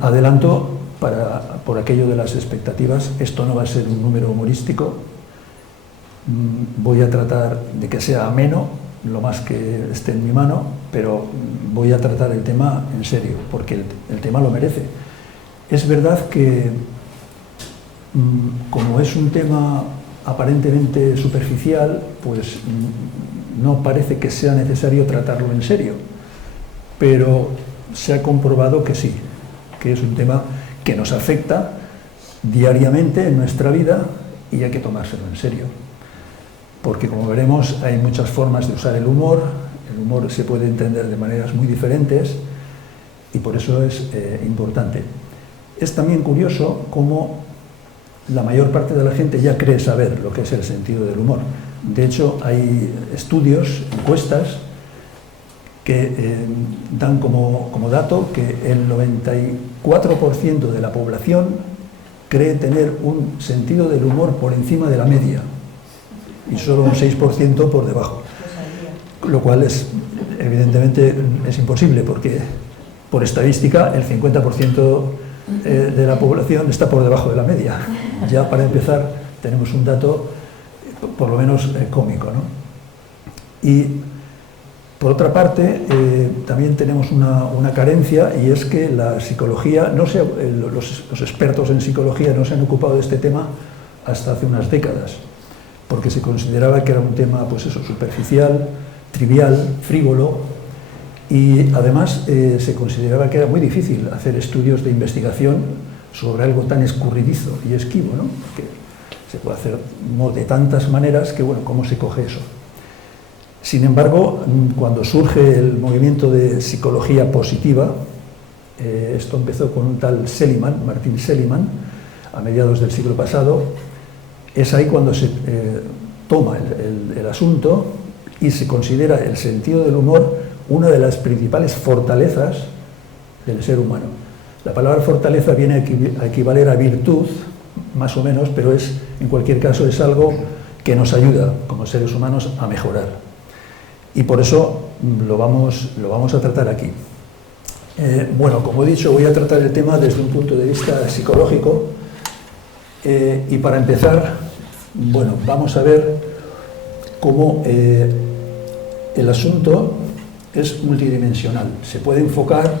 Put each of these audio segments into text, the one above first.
Adelanto, por aquello de las expectativas, esto no va a ser un número humorístico. Voy a tratar de que sea ameno, lo más que esté en mi mano, pero voy a tratar el tema en serio, porque el tema lo merece. Es verdad que, como es un tema aparentemente superficial, pues no parece que sea necesario tratarlo en serio, pero se ha comprobado que sí, que es un tema que nos afecta diariamente en nuestra vida y hay que tomárselo en serio. Porque, como veremos, hay muchas formas de usar el humor se puede entender de maneras muy diferentes y por eso es importante. Es también curioso cómo la mayor parte de la gente ya cree saber lo que es el sentido del humor. De hecho, hay estudios, encuestas, que dan como dato que el 94% de la población cree tener un sentido del humor por encima de la media y solo un 6% por debajo, lo cual evidentemente es imposible, porque por estadística el 50% de la población está por debajo de la media. Ya para empezar tenemos un dato por lo menos cómico, ¿no? Y por otra parte, también tenemos una carencia, y es que la psicología, los expertos en psicología no se han ocupado de este tema hasta hace unas décadas, porque se consideraba que era un tema, pues eso, superficial, trivial, frívolo, y además se consideraba que era muy difícil hacer estudios de investigación sobre algo tan escurridizo y esquivo, ¿no? Que se puede hacer de tantas maneras que, bueno, ¿cómo se coge eso? Sin embargo, cuando surge el movimiento de psicología positiva, esto empezó con un tal Seligman, Martin Seligman, a mediados del siglo pasado, es ahí cuando se toma el asunto y se considera el sentido del humor una de las principales fortalezas del ser humano. La palabra fortaleza viene a equivaler a virtud, más o menos, pero en cualquier caso es algo que nos ayuda como seres humanos a mejorar. Y por eso lo vamos a tratar aquí. Bueno, como he dicho, voy a tratar el tema desde un punto de vista psicológico. Y para empezar, bueno, vamos a ver cómo el asunto es multidimensional. Se puede enfocar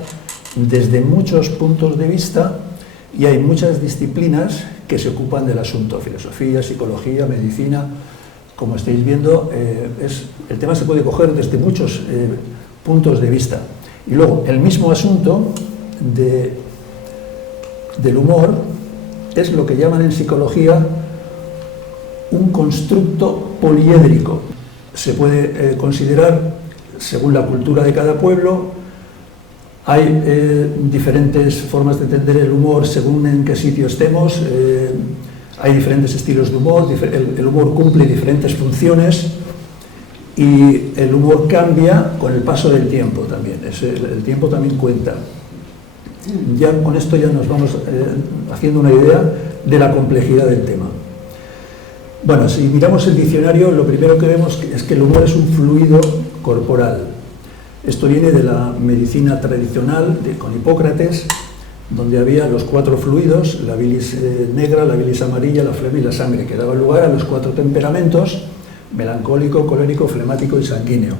desde muchos puntos de vista y hay muchas disciplinas que se ocupan del asunto: filosofía, psicología, medicina. Como estáis viendo, el tema se puede coger desde muchos puntos de vista. Y luego, el mismo asunto del humor es lo que llaman en psicología un constructo poliédrico. Se puede considerar, según la cultura de cada pueblo, hay diferentes formas de entender el humor según en qué sitio estemos. Hay diferentes estilos de humor, el humor cumple diferentes funciones y el humor cambia con el paso del tiempo también. El tiempo también cuenta. Ya con esto ya nos vamos haciendo una idea de la complejidad del tema. Bueno, si miramos el diccionario, lo primero que vemos es que el humor es un fluido corporal. Esto viene de la medicina tradicional con Hipócrates, donde había los 4 fluidos: la bilis negra, la bilis amarilla, la flema y la sangre, que daban lugar a los 4 temperamentos: melancólico, colérico, flemático y sanguíneo.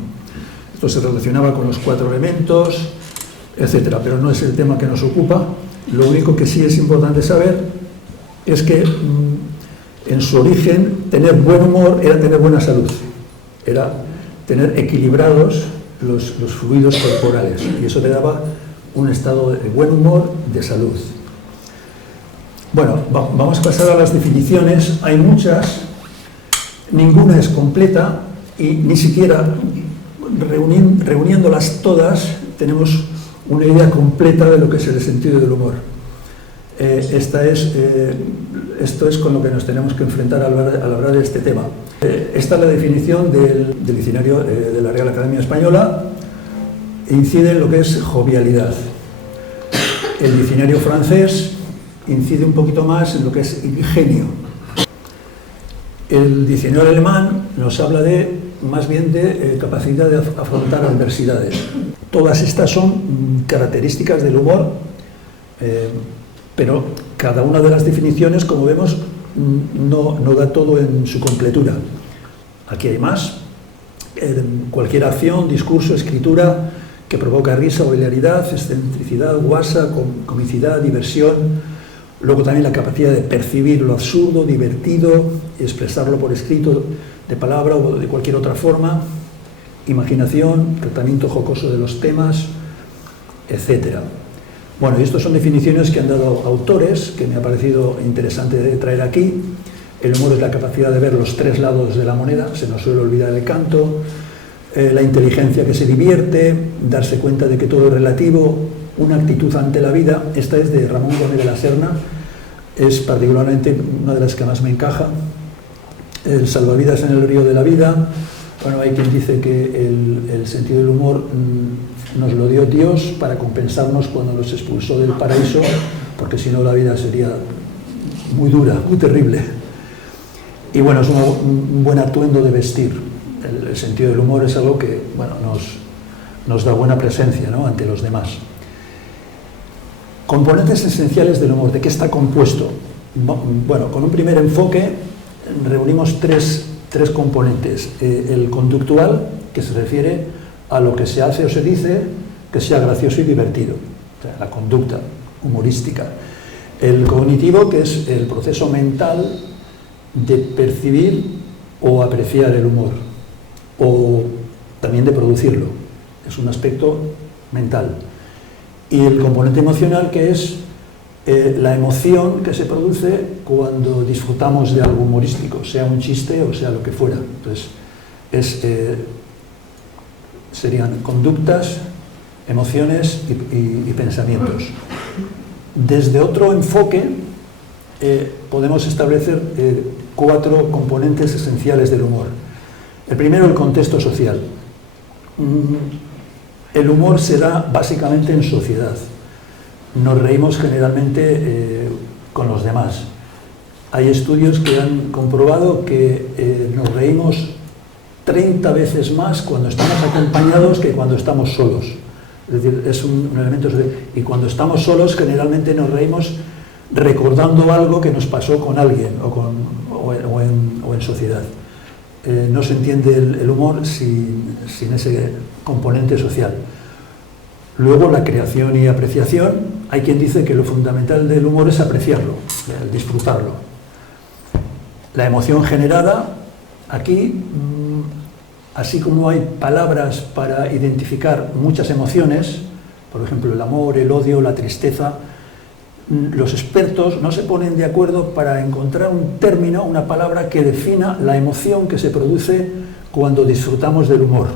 Esto se relacionaba con los 4 elementos, etcétera, pero no es el tema que nos ocupa. Lo único que sí es importante saber es que en su origen tener buen humor era tener buena salud, era tener equilibrados los fluidos corporales, y eso le daba un estado de buen humor, de salud. Bueno, vamos a pasar a las definiciones. Hay muchas, ninguna es completa, y ni siquiera reuniéndolas todas tenemos una idea completa de lo que es el sentido del humor. Esto es con lo que nos tenemos que enfrentar al hablar de este tema. Esta es la definición del diccionario de la Real Academia Española. Incide en lo que es jovialidad. El diccionario francés incide un poquito más en lo que es ingenio. El diccionario alemán nos habla más bien de capacidad de afrontar adversidades. Todas estas son características del humor Pero cada una de las definiciones, como vemos, no da todo en su completura. Aquí hay más. Cualquier acción, discurso, escritura que provoca risa o hilaridad, excentricidad, guasa, comicidad, diversión. Luego también la capacidad de percibir lo absurdo, divertido, expresarlo por escrito, de palabra o de cualquier otra forma. Imaginación, tratamiento jocoso de los temas, etc. Bueno, y estas son definiciones que han dado autores, que me ha parecido interesante de traer aquí. El humor es la capacidad de ver los tres lados de la moneda, se nos suele olvidar el canto. La inteligencia que se divierte, darse cuenta de que todo es relativo, una actitud ante la vida. Esta es de Ramón Gómez de la Serna, es particularmente una de las que más me encaja. El salvavidas en el río de la vida. Bueno, hay quien dice que el sentido del humor nos lo dio Dios para compensarnos cuando nos expulsó del paraíso, porque si no la vida sería muy dura, muy terrible. Y bueno, es un buen atuendo de vestir. El sentido del humor es algo que, bueno, nos da buena presencia, ¿no?, ante los demás. Componentes esenciales del humor. ¿De qué está compuesto? Bueno, con un primer enfoque reunimos tres componentes. El conductual, que se refiere a lo que se hace o se dice que sea gracioso y divertido, o sea, la conducta humorística. El cognitivo, que es el proceso mental de percibir o apreciar el humor, o también de producirlo, es un aspecto mental. Y el componente emocional, que es la emoción que se produce cuando disfrutamos de algo humorístico, sea un chiste o sea lo que fuera. Entonces, serían conductas, emociones y pensamientos. Desde otro enfoque podemos establecer 4 componentes esenciales del humor. El primero, el contexto social. El humor se da básicamente en sociedad. Nos reímos generalmente con los demás. Hay estudios que han comprobado que nos reímos 30 veces más cuando estamos acompañados que cuando estamos solos. Es decir, es un elemento social. Y cuando estamos solos, generalmente nos reímos recordando algo que nos pasó con alguien o en sociedad. No se entiende el humor sin ese componente social. Luego, la creación y apreciación. Hay quien dice que lo fundamental del humor es apreciarlo, disfrutarlo. La emoción generada, aquí, así como hay palabras para identificar muchas emociones, por ejemplo, el amor, el odio, la tristeza, los expertos no se ponen de acuerdo para encontrar un término, una palabra que defina la emoción que se produce cuando disfrutamos del humor.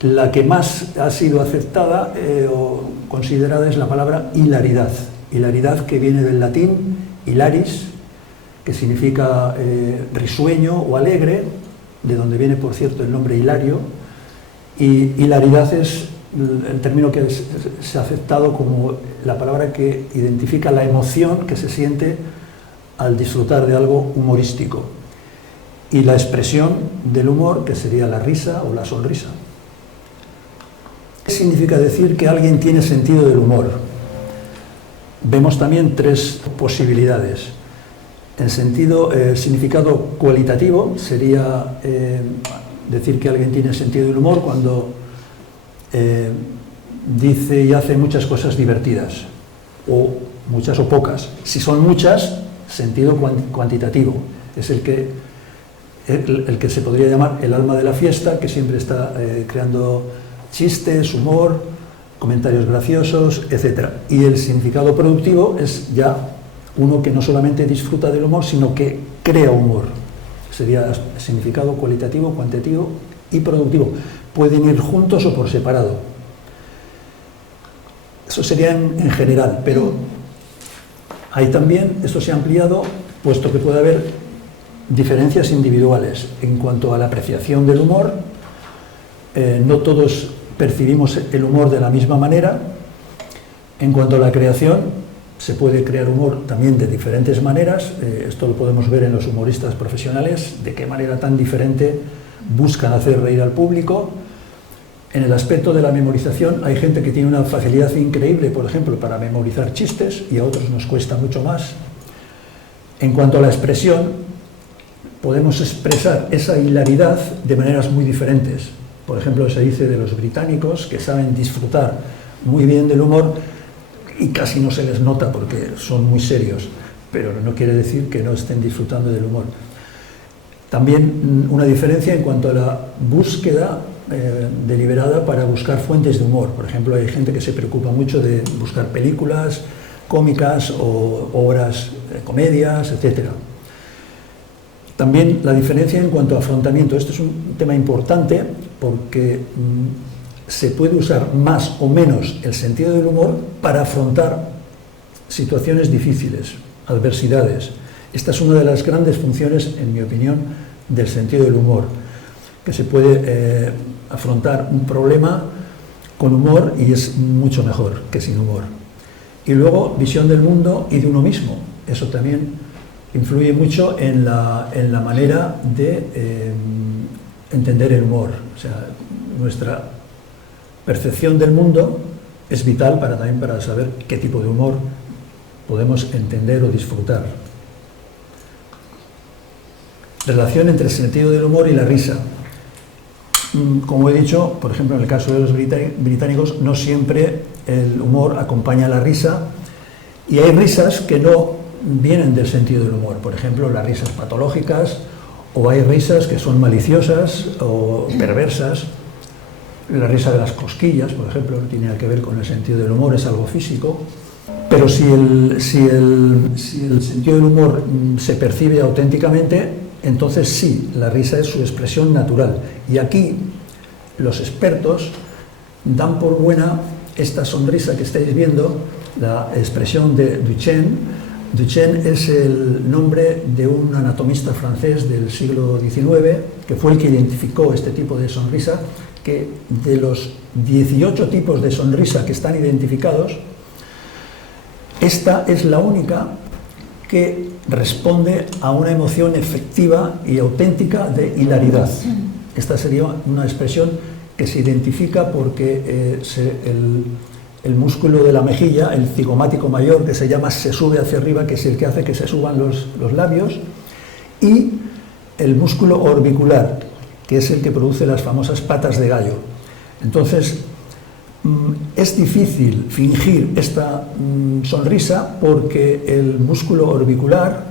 La que más ha sido aceptada o considerada es la palabra hilaridad. Hilaridad, que viene del latín hilaris, que significa risueño o alegre, de donde viene, por cierto, el nombre Hilario, y hilaridad es el término que se ha aceptado como la palabra que identifica la emoción que se siente al disfrutar de algo humorístico. Y la expresión del humor, que sería la risa o la sonrisa. ¿Qué significa decir que alguien tiene sentido del humor? Vemos también 3 posibilidades. El significado cualitativo sería decir que alguien tiene sentido del humor cuando dice y hace muchas cosas divertidas, o muchas o pocas. Si son muchas, sentido cuantitativo. Es el que se podría llamar el alma de la fiesta, que siempre está creando chistes, humor, comentarios graciosos, etc. Y el significado productivo es ya uno que no solamente disfruta del humor, sino que crea humor. Sería significado cualitativo, cuantitativo y productivo. Pueden ir juntos o por separado. Eso sería en general, pero hay también, esto se ha ampliado, puesto que puede haber diferencias individuales en cuanto a la apreciación del humor. No todos percibimos el humor de la misma manera. En cuanto a la creación, se puede crear humor también de diferentes maneras. Esto lo podemos ver en los humoristas profesionales, de qué manera tan diferente buscan hacer reír al público. En el aspecto de la memorización hay gente que tiene una facilidad increíble, por ejemplo, para memorizar chistes, y a otros nos cuesta mucho más. En cuanto a la expresión, podemos expresar esa hilaridad de maneras muy diferentes. Por ejemplo, se dice de los británicos que saben disfrutar muy bien del humor y casi no se les nota porque son muy serios, pero no quiere decir que no estén disfrutando del humor. También una diferencia en cuanto a la búsqueda deliberada para buscar fuentes de humor. Por ejemplo, hay gente que se preocupa mucho de buscar películas cómicas o obras, comedias, etc. También la diferencia en cuanto a afrontamiento. Esto es un tema importante porque se puede usar más o menos el sentido del humor para afrontar situaciones difíciles, adversidades. Esta es una de las grandes funciones, en mi opinión, del sentido del humor, que se puede afrontar un problema con humor y es mucho mejor que sin humor. Y luego, visión del mundo y de uno mismo. Eso también influye mucho en la manera de entender el humor. O sea, nuestra percepción del mundo es vital también para saber qué tipo de humor podemos entender o disfrutar. Relación entre el sentido del humor y la risa. Como he dicho, por ejemplo, en el caso de los británicos, no siempre el humor acompaña a la risa, y hay risas que no vienen del sentido del humor. Por ejemplo, las risas patológicas, o hay risas que son maliciosas o perversas. La risa de las cosquillas, por ejemplo, no tiene nada que ver con el sentido del humor, es algo físico. Pero si el sentido del humor se percibe auténticamente, entonces sí, la risa es su expresión natural. Y aquí los expertos dan por buena esta sonrisa que estáis viendo, la expresión de Duchenne. Duchenne es el nombre de un anatomista francés del siglo XIX, que fue el que identificó este tipo de sonrisa, que de los 18 tipos de sonrisa que están identificados, esta es la única que responde a una emoción efectiva y auténtica de hilaridad. Esta sería una expresión que se identifica porque el músculo de la mejilla, el cigomático mayor, que se llama, se sube hacia arriba, que es el que hace que se suban los labios, y el músculo orbicular, que es el que produce las famosas patas de gallo. Entonces, es difícil fingir esta sonrisa porque el músculo orbicular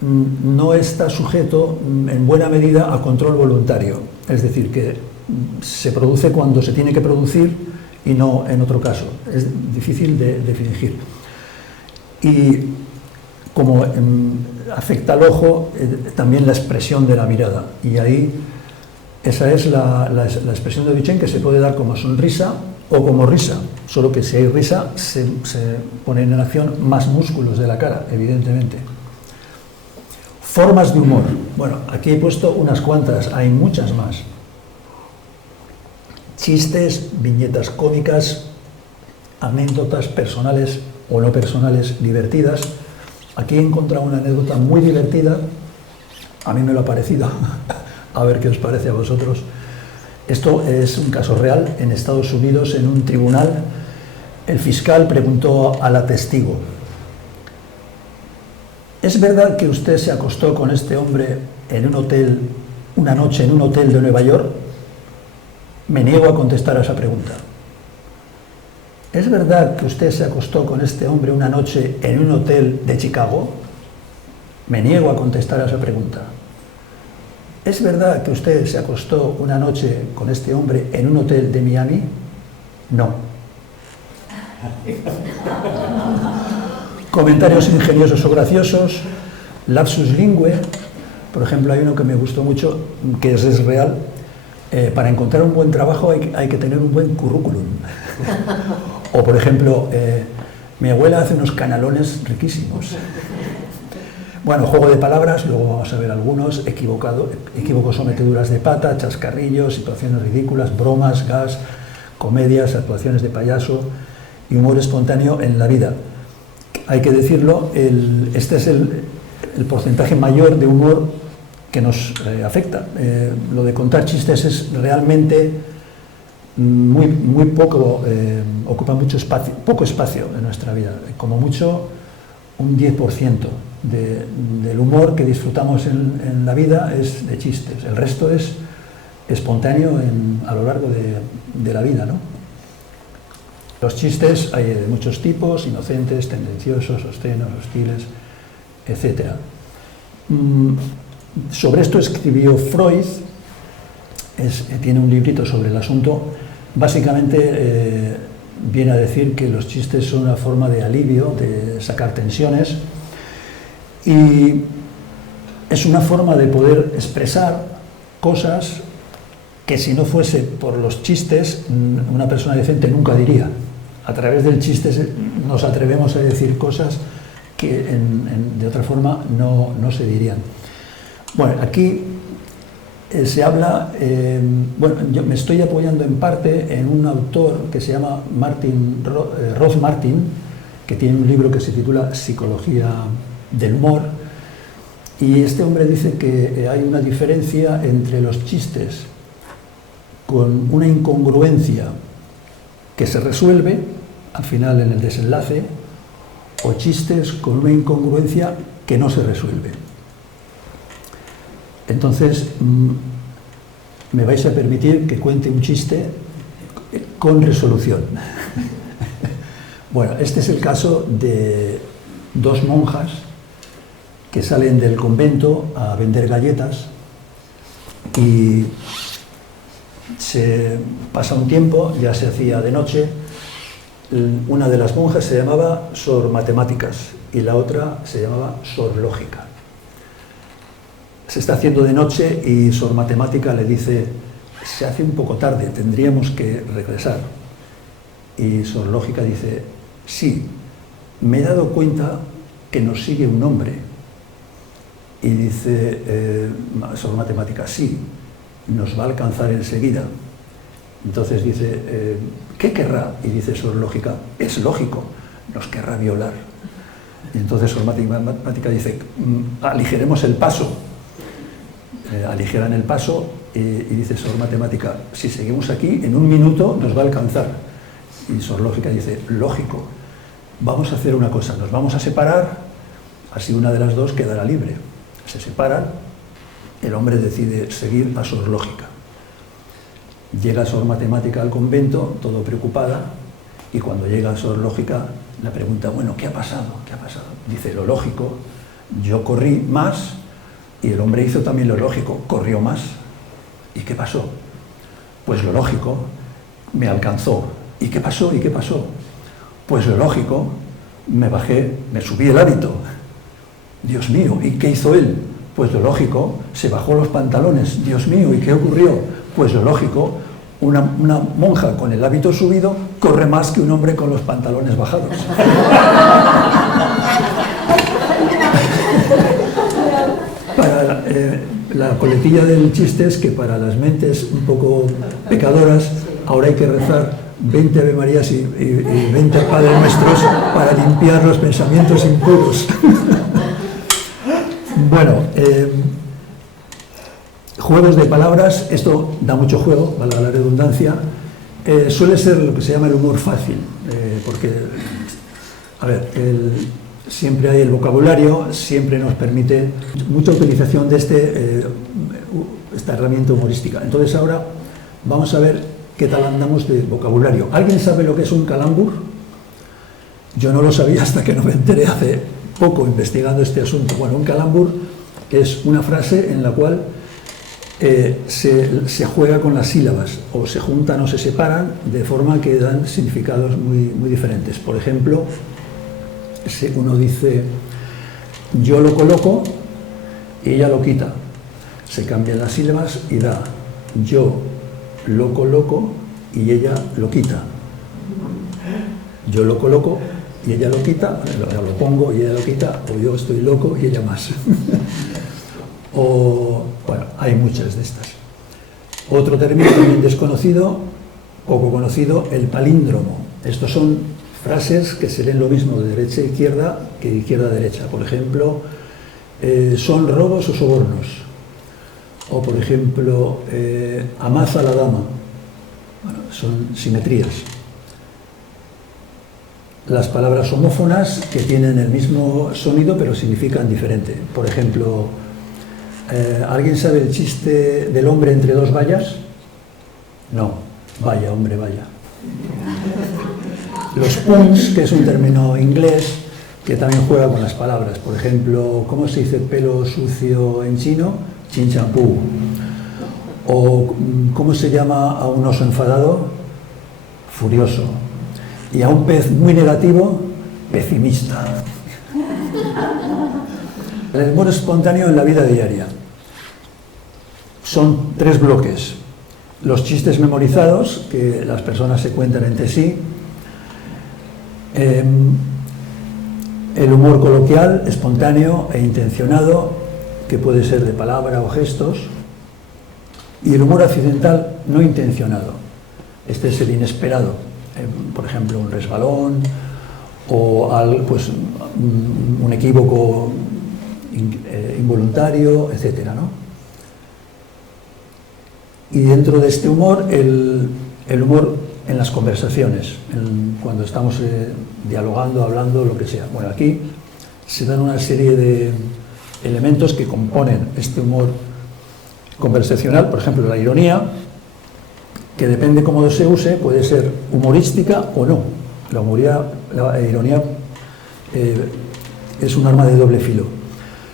no está sujeto en buena medida a control voluntario. Es decir, que se produce cuando se tiene que producir y no en otro caso. Es difícil de fingir. Y como afecta al ojo, también la expresión de la mirada. Y ahí esa es la expresión de Duchenne, que se puede dar como sonrisa o como risa, solo que si hay risa se ponen en acción más músculos de la cara, evidentemente. Formas de humor. Bueno, aquí he puesto unas cuantas, hay muchas más. Chistes, viñetas cómicas, anécdotas personales o no personales divertidas. Aquí he encontrado una anécdota muy divertida, a mí me lo ha parecido, a ver qué os parece a vosotros. Esto es un caso real. En Estados Unidos, en un tribunal, el fiscal preguntó a la testigo: ¿es verdad que usted se acostó con este hombre en un hotel, una noche en un hotel de Nueva York? Me niego a contestar a esa pregunta. ¿Es verdad que usted se acostó con este hombre una noche en un hotel de Chicago? Me niego a contestar a esa pregunta. ¿Es verdad que usted se acostó una noche con este hombre en un hotel de Miami? No. Comentarios ingeniosos o graciosos, lapsus lingue. Por ejemplo, hay uno que me gustó mucho, que es real. Para encontrar un buen trabajo hay que tener un buen currículum. O, por ejemplo, mi abuela hace unos canalones riquísimos. Bueno, juego de palabras, luego vamos a ver algunos: equívocos o meteduras de pata, chascarrillos, situaciones ridículas, bromas, gas, comedias, actuaciones de payaso y humor espontáneo en la vida. Hay que decirlo, este es el porcentaje mayor de humor que nos afecta. Lo de contar chistes es realmente muy poco, ocupa mucho espacio, poco espacio en nuestra vida, como mucho un 10% del humor que disfrutamos en la vida es de chistes, el resto es espontáneo a lo largo de la vida, ¿no? Los chistes hay de muchos tipos, inocentes, tendenciosos, obscenos, hostiles, etc. Sobre esto escribió Freud, tiene un librito sobre el asunto. Básicamente viene a decir que los chistes son una forma de alivio, de sacar tensiones, y es una forma de poder expresar cosas que si no fuese por los chistes una persona decente nunca diría. A través del chiste nos atrevemos a decir cosas que de otra forma no se dirían. Bueno, aquí se habla, bueno, yo me estoy apoyando en parte en un autor que se llama Ross Martin, que tiene un libro que se titula Psicología del humor, y este hombre dice que hay una diferencia entre los chistes con una incongruencia que se resuelve al final en el desenlace, o chistes con una incongruencia que no se resuelve. Entonces, me vais a permitir que cuente un chiste con resolución. Bueno, este es el caso de dos monjas que salen del convento a vender galletas y se pasa un tiempo, ya se hacía de noche. Una de las monjas se llamaba Sor Matemáticas y la otra se llamaba Sor Lógica. Se está haciendo de noche y Sor Matemática le dice: se hace un poco tarde, tendríamos que regresar. Y Sor Lógica dice: sí, me he dado cuenta que nos sigue un hombre. Y dice Sor Matemática: sí, nos va a alcanzar enseguida. Entonces dice: ¿qué querrá? Y dice Sor Lógica: es lógico, nos querrá violar. Y entonces Sor Matemática dice: aligeremos el paso. Aligeran el paso y dice Sor Matemática: si seguimos aquí, en un minuto nos va a alcanzar. Y Sor Lógica dice: lógico, vamos a hacer una cosa, nos vamos a separar, así una de las dos quedará libre. Se separan, el hombre decide seguir a Sor Lógica. Llega Sor Matemática al convento, todo preocupada, y cuando llega Sor Lógica, le pregunta: bueno, ¿qué ha pasado? ¿Qué ha pasado? Dice: lo lógico, yo corrí más, y el hombre hizo también lo lógico, corrió más. ¿Y qué pasó? Pues lo lógico, me alcanzó. ¿Y qué pasó? ¿Y qué pasó? Pues lo lógico, me bajé, me subí el hábito. Dios mío, ¿y qué hizo él? Pues lo lógico, se bajó los pantalones. Dios mío, ¿y qué ocurrió? Pues lo lógico, una monja con el hábito subido corre más que un hombre con los pantalones bajados. Para la coletilla del chiste es que para las mentes un poco pecadoras ahora hay que rezar 20 Ave Marías y 20 Padre Nuestros para limpiar los pensamientos impuros. Bueno, juegos de palabras, esto da mucho juego, valga la redundancia, suele ser lo que se llama el humor fácil, porque, a ver, siempre hay el vocabulario, siempre nos permite mucha utilización de esta herramienta humorística. Entonces ahora vamos a ver qué tal andamos de vocabulario. ¿Alguien sabe lo que es un calambur? Yo no lo sabía hasta que no me enteré hace poco investigando este asunto. Bueno, un calambur es una frase en la cual se juega con las sílabas, o se juntan o se separan, de forma que dan significados muy diferentes. Por ejemplo, uno dice: yo lo coloco y ella lo quita. Se cambian las sílabas y da: yo lo coloco y ella lo quita. Yo lo coloco y ella lo quita, lo pongo y ella lo quita, o yo estoy loco y ella más. O, bueno, hay muchas de estas. Otro término también desconocido, poco conocido, el palíndromo. Estos son frases que se leen lo mismo de derecha a izquierda que de izquierda a derecha. Por ejemplo, ¿son robos o sobornos? O, por ejemplo, amaza la dama. Bueno, son simetrías. Las palabras homófonas que tienen el mismo sonido pero significan diferente. Por ejemplo, ¿alguien sabe el chiste del hombre entre dos vallas? No, vaya, hombre, vaya. Los puns, que es un término inglés que también juega con las palabras. Por ejemplo, ¿cómo se dice pelo sucio en chino? Chin champú. O ¿cómo se llama a un oso enfadado? Furioso. Y a un pez muy negativo, pesimista. El humor espontáneo en la vida diaria. Son 3 bloques. Los chistes memorizados, que las personas se cuentan entre sí. El humor coloquial, espontáneo e intencionado, que puede ser de palabra o gestos. Y el humor accidental no intencionado. Este es el inesperado. Por ejemplo, un resbalón o un equívoco involuntario, etc., ¿no? Y dentro de este humor, el humor en las conversaciones, cuando estamos dialogando, hablando, lo que sea. Bueno, aquí se dan una serie de elementos que componen este humor conversacional. Por ejemplo, la ironía, que depende cómo se use, puede ser humorística o no. La ironía es un arma de doble filo.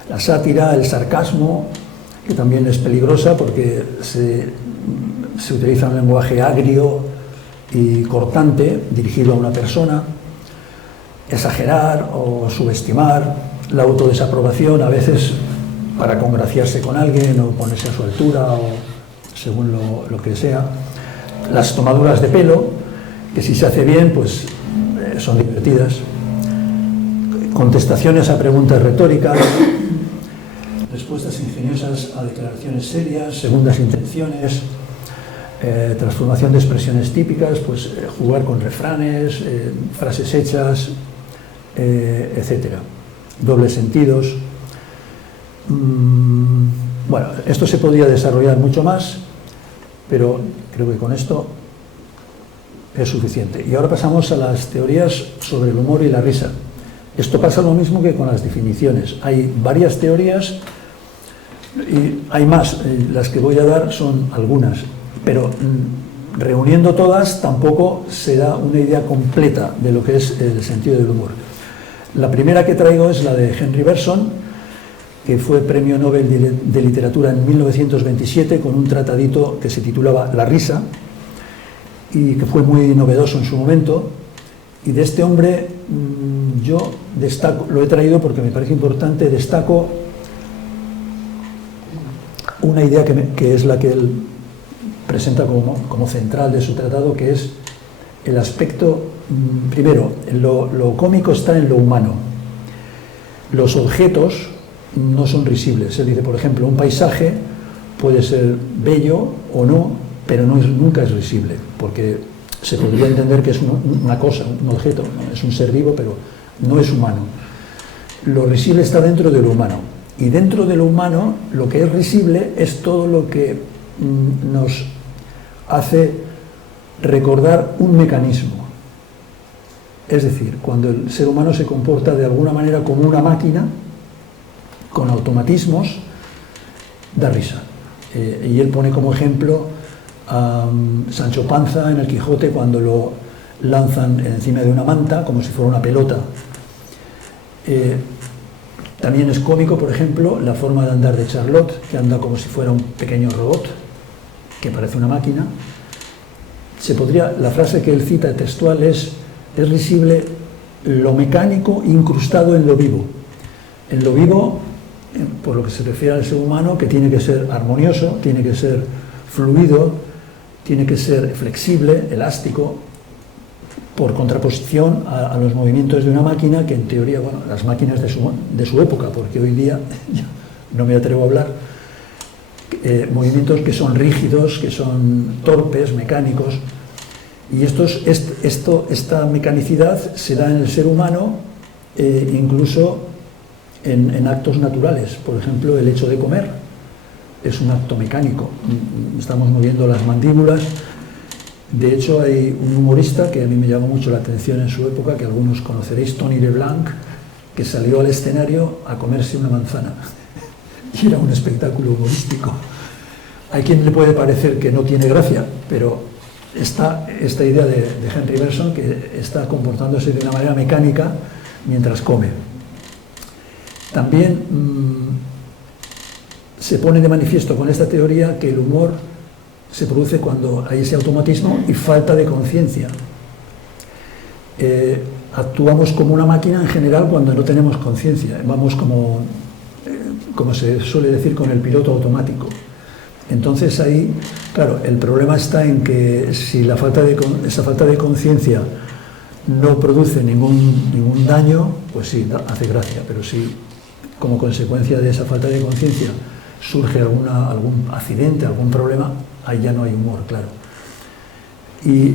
La sátira, el sarcasmo, que también es peligrosa porque se utiliza un lenguaje agrio y cortante dirigido a una persona. Exagerar o subestimar, la autodesaprobación, a veces para congraciarse con alguien o ponerse a su altura o según lo que sea. Las tomaduras de pelo, que si se hace bien, pues son divertidas. Contestaciones a preguntas retóricas, respuestas ingeniosas a declaraciones serias, segundas intenciones, transformación de expresiones típicas, pues jugar con refranes, frases hechas, etc. Dobles sentidos. Bueno, esto se podría desarrollar mucho más, pero creo que con esto es suficiente. Y ahora pasamos a las teorías sobre el humor y la risa. Esto pasa lo mismo que con las definiciones. Hay varias teorías y hay más. Las que voy a dar son algunas, pero reuniendo todas tampoco se da una idea completa de lo que es el sentido del humor. La primera que traigo es la de Henry Bergson, que fue premio Nobel de Literatura en 1927 con un tratadito que se titulaba La risa y que fue muy novedoso en su momento. Y de este hombre yo destaco, lo he traído porque me parece importante, destaco una idea que es la que él presenta como central de su tratado, que es el aspecto, primero, lo cómico está en lo humano. Los objetos no son risibles. Él dice, por ejemplo, un paisaje puede ser bello o no, pero nunca es risible, porque se podría entender que es una cosa, un objeto, ¿no? Es un ser vivo, pero no es humano. Lo risible está dentro de lo humano. Y dentro de lo humano, lo que es risible es todo lo que nos hace recordar un mecanismo. Es decir, cuando el ser humano se comporta de alguna manera como una máquina, con automatismos, da risa. Y él pone como ejemplo a Sancho Panza en el Quijote cuando lo lanzan encima de una manta como si fuera una pelota. También es cómico, por ejemplo, la forma de andar de Charlotte, que anda como si fuera un pequeño robot, que parece una máquina. La frase que él cita textual es risible lo mecánico incrustado en lo vivo. En lo vivo, por lo que se refiere al ser humano, que tiene que ser armonioso, tiene que ser fluido, tiene que ser flexible, elástico, por contraposición a los movimientos de una máquina que en teoría, bueno, las máquinas de su época, porque hoy día ya no me atrevo a hablar, movimientos que son rígidos, que son torpes, mecánicos, y esta mecanicidad se da en el ser humano incluso en actos naturales. Por ejemplo, el hecho de comer es un acto mecánico. Estamos moviendo las mandíbulas De hecho, hay un humorista que a mí me llamó mucho la atención en su época, que algunos conoceréis, Tony LeBlanc, que salió al escenario a comerse una manzana. Y era un espectáculo humorístico. Hay quien le puede parecer que no tiene gracia, pero está esta idea de Henry Bergson, que está comportándose de una manera mecánica mientras come. También se pone de manifiesto con esta teoría que el humor se produce cuando hay ese automatismo y falta de conciencia. Actuamos como una máquina en general cuando no tenemos conciencia, vamos como se suele decir, con el piloto automático. Entonces ahí, claro, el problema está en que si esa falta de conciencia no produce ningún daño, pues sí, hace gracia, pero si como consecuencia de esa falta de conciencia surge algún accidente, algún problema, ahí ya no hay humor, claro. Y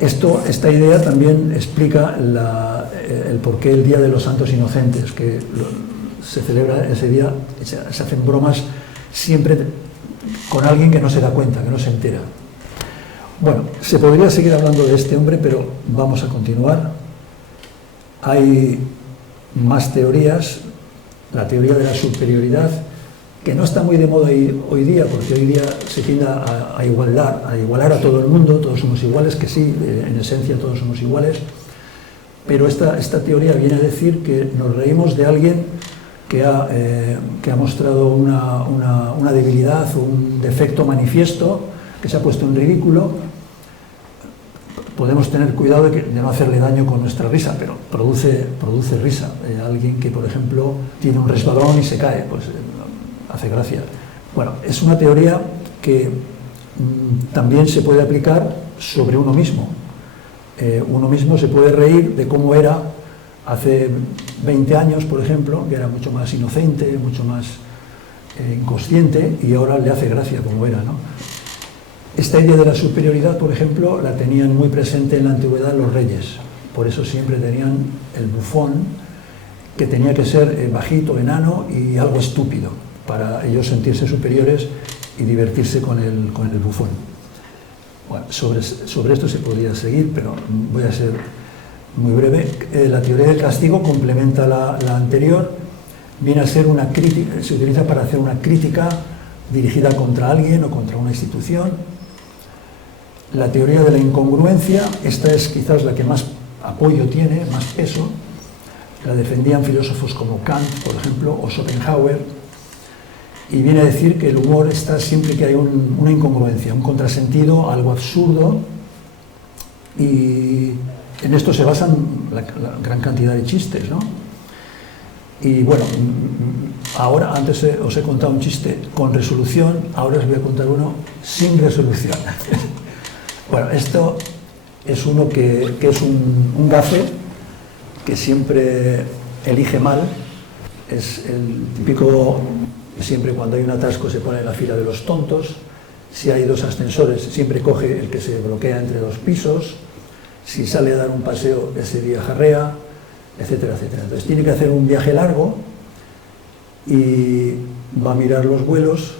esta idea también explica el porqué el Día de los Santos Inocentes, que se celebra ese día, se hacen bromas siempre con alguien que no se da cuenta, que no se entera. Bueno, se podría seguir hablando de este hombre, pero vamos a continuar. Hay más teorías, la teoría de la superioridad, que no está muy de moda hoy día, porque hoy día se tiende a igualar a todo el mundo, todos somos iguales, que sí, en esencia todos somos iguales, pero esta teoría viene a decir que nos reímos de alguien que ha mostrado una debilidad o un defecto manifiesto, que se ha puesto en ridículo. Podemos tener cuidado de no hacerle daño con nuestra risa, pero produce risa. Alguien que, por ejemplo, tiene un resbalón y se cae, pues hace gracia. Bueno, es una teoría que también se puede aplicar sobre uno mismo. Uno mismo se puede reír de cómo era hace 20 años, por ejemplo, que era mucho más inocente, mucho más inconsciente, y ahora le hace gracia como era, ¿no? Esta idea de la superioridad, por ejemplo, la tenían muy presente en la antigüedad los reyes. Por eso siempre tenían el bufón, que tenía que ser bajito, enano y algo estúpido, para ellos sentirse superiores y divertirse con el bufón. Bueno, sobre esto se podría seguir, pero voy a ser muy breve. La teoría del castigo complementa la anterior, viene a ser una crítica, se utiliza para hacer una crítica dirigida contra alguien o contra una institución. La teoría de la incongruencia, esta es quizás la que más apoyo tiene, más peso. La defendían filósofos como Kant, por ejemplo, o Schopenhauer, y viene a decir que el humor está siempre que hay una incongruencia, un contrasentido, algo absurdo, y en esto se basan la gran cantidad de chistes, ¿no? Y bueno, ahora, antes os he contado un chiste con resolución, ahora os voy a contar uno sin resolución. Bueno, esto es uno que es un gafe que siempre elige mal. Es el típico, siempre cuando hay un atasco se pone en la fila de los tontos. Si hay dos ascensores, siempre coge el que se bloquea entre dos pisos. Si sale a dar un paseo, ese día jarrea, etcétera, etcétera. Entonces tiene que hacer un viaje largo y va a mirar los vuelos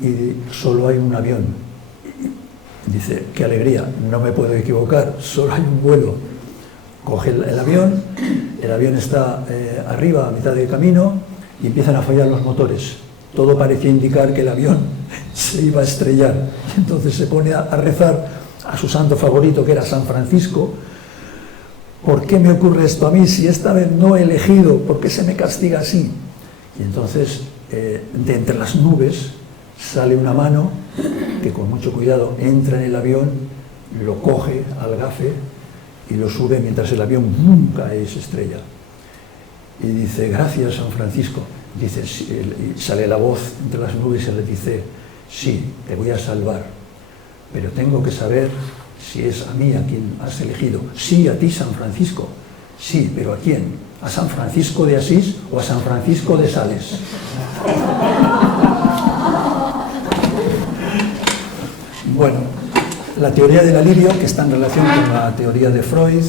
y solo hay un avión. Dice, qué alegría, no me puedo equivocar, solo hay un vuelo. Coge el avión está arriba, a mitad del camino, y empiezan a fallar los motores. Todo parecía indicar que el avión se iba a estrellar. Entonces se pone a rezar a su santo favorito, que era San Francisco. ¿Por qué me ocurre esto a mí? Si esta vez no he elegido, ¿por qué se me castiga así? Y entonces, de entre las nubes, sale una mano que con mucho cuidado entra en el avión, lo coge al gafe y lo sube mientras el avión cae y se estrella. Y dice, gracias San Francisco. Dice, y sale la voz entre las nubes y le dice, sí, te voy a salvar, pero tengo que saber si es a mí a quien has elegido. Sí, a ti San Francisco. Sí, pero ¿a quién? ¿A San Francisco de Asís o a San Francisco de Sales? Bueno, la teoría del alivio, que está en relación con la teoría de Freud.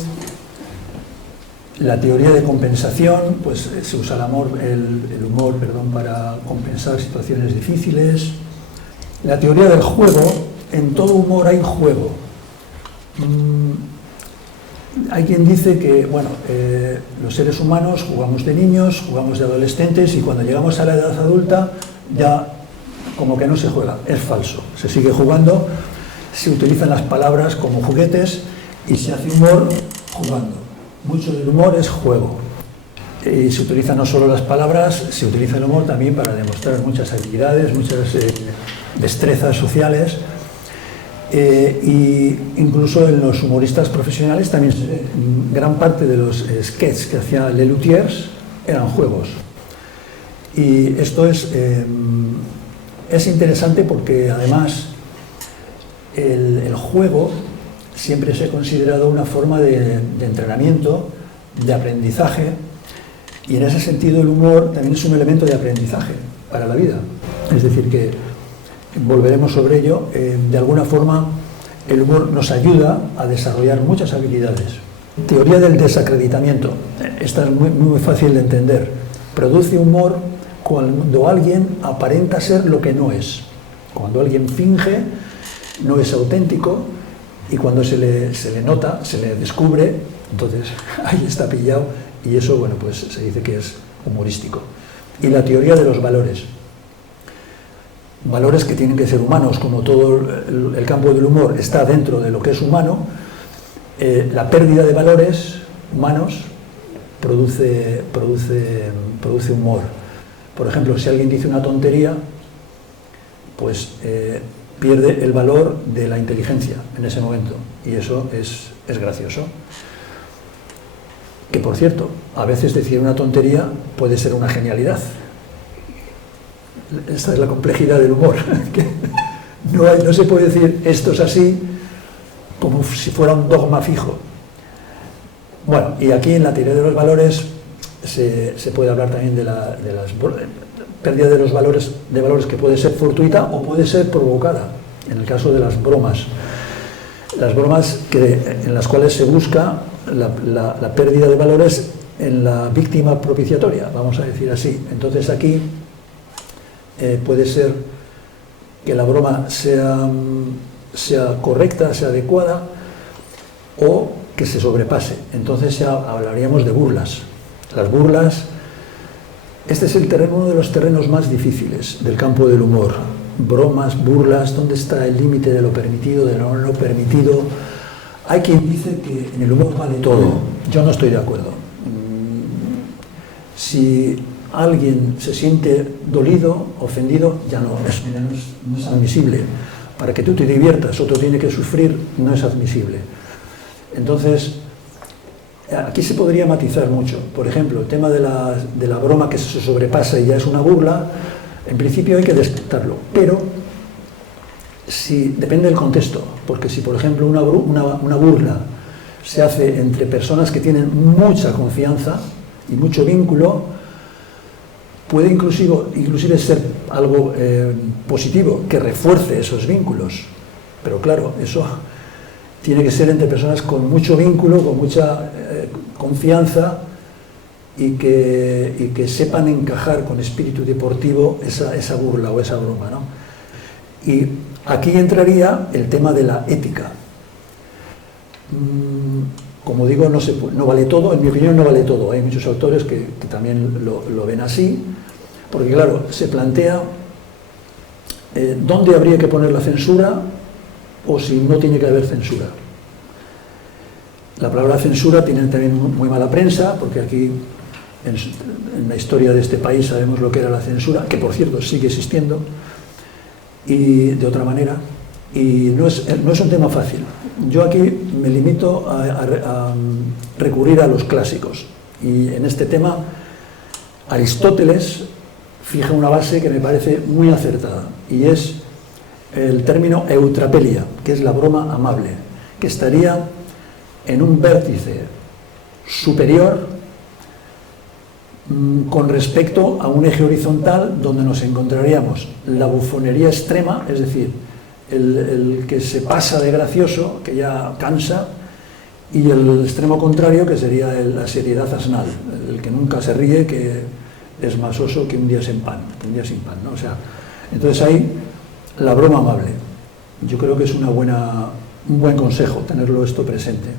La teoría de compensación, pues se usa el humor para compensar situaciones difíciles. La teoría del juego, en todo humor hay juego. Hay quien dice que, bueno, los seres humanos jugamos de niños, jugamos de adolescentes y cuando llegamos a la edad adulta ya como que no se juega. Es falso, se sigue jugando, se utilizan las palabras como juguetes y se hace humor jugando. Mucho del humor es juego. Y se utilizan no solo las palabras, se utiliza el humor también para demostrar muchas habilidades, muchas destrezas sociales. Y incluso en los humoristas profesionales también gran parte de los sketches que hacía Lelutiers eran juegos. Y esto es interesante porque además el juego siempre se ha considerado una forma de entrenamiento, de aprendizaje, y en ese sentido el humor también es un elemento de aprendizaje para la vida. Es decir, que volveremos sobre ello. De alguna forma, el humor nos ayuda a desarrollar muchas habilidades. Teoría del desacreditamiento. Esta es muy fácil de entender. Produce humor cuando alguien aparenta ser lo que no es. Cuando alguien finge, no es auténtico, y cuando se le nota, se le descubre, entonces ahí está pillado, y eso, bueno, pues se dice que es humorístico. Y la teoría de los valores. Valores que tienen que ser humanos, como todo el campo del humor está dentro de lo que es humano. La pérdida de valores humanos produce humor. Por ejemplo, si alguien dice una tontería, pues pierde el valor de la inteligencia en ese momento, y eso es gracioso. Que, por cierto, a veces decir una tontería puede ser una genialidad. Esta es la complejidad del humor, que no se puede decir esto es así como si fuera un dogma fijo. Bueno, y aquí en la teoría de los valores se puede hablar también de las pérdida de los valores que puede ser fortuita o puede ser provocada, en el caso de las bromas. Las bromas en las cuales se busca la pérdida de valores en la víctima propiciatoria, vamos a decir así. Entonces aquí puede ser que la broma sea correcta, sea adecuada, o que se sobrepase. Entonces ya hablaríamos de burlas. Las burlas, este es uno de los terrenos más difíciles del campo del humor. Bromas, burlas, ¿dónde está el límite de lo permitido, de lo no permitido? Hay quien dice que en el humor vale todo. Yo no estoy de acuerdo. Si alguien se siente dolido, ofendido, ya no es admisible. Para que tú te diviertas, otro tiene que sufrir, no es admisible. Entonces, aquí se podría matizar mucho. Por ejemplo, el tema de la broma que se sobrepasa y ya es una burla, en principio hay que descartarlo, pero depende del contexto, porque si, por ejemplo, una burla se hace entre personas que tienen mucha confianza y mucho vínculo, puede inclusive ser algo positivo, que refuerce esos vínculos. Pero claro, eso tiene que ser entre personas con mucho vínculo, con mucha confianza, y que sepan encajar con espíritu deportivo esa burla o esa broma, ¿no? Y aquí entraría el tema de la ética. Como digo, no vale todo, en mi opinión no vale todo. Hay muchos autores que también lo ven así, porque claro, se plantea dónde habría que poner la censura o si no tiene que haber censura. La palabra censura tiene también muy mala prensa, porque aquí en la historia de este país sabemos lo que era la censura, que por cierto sigue existiendo, y de otra manera, y no es un tema fácil. Yo aquí me limito a recurrir a los clásicos, y en este tema Aristóteles fija una base que me parece muy acertada, y es el término eutrapelia, que es la broma amable, que estaría en un vértice superior con respecto a un eje horizontal donde nos encontraríamos la bufonería extrema, es decir, el que se pasa de gracioso, que ya cansa, y el extremo contrario, que sería la seriedad asnal, el que nunca se ríe, que es más oso que un día sin pan, ¿no? O sea, entonces ahí la broma amable, yo creo que es una buena un buen consejo, tenerlo esto presente.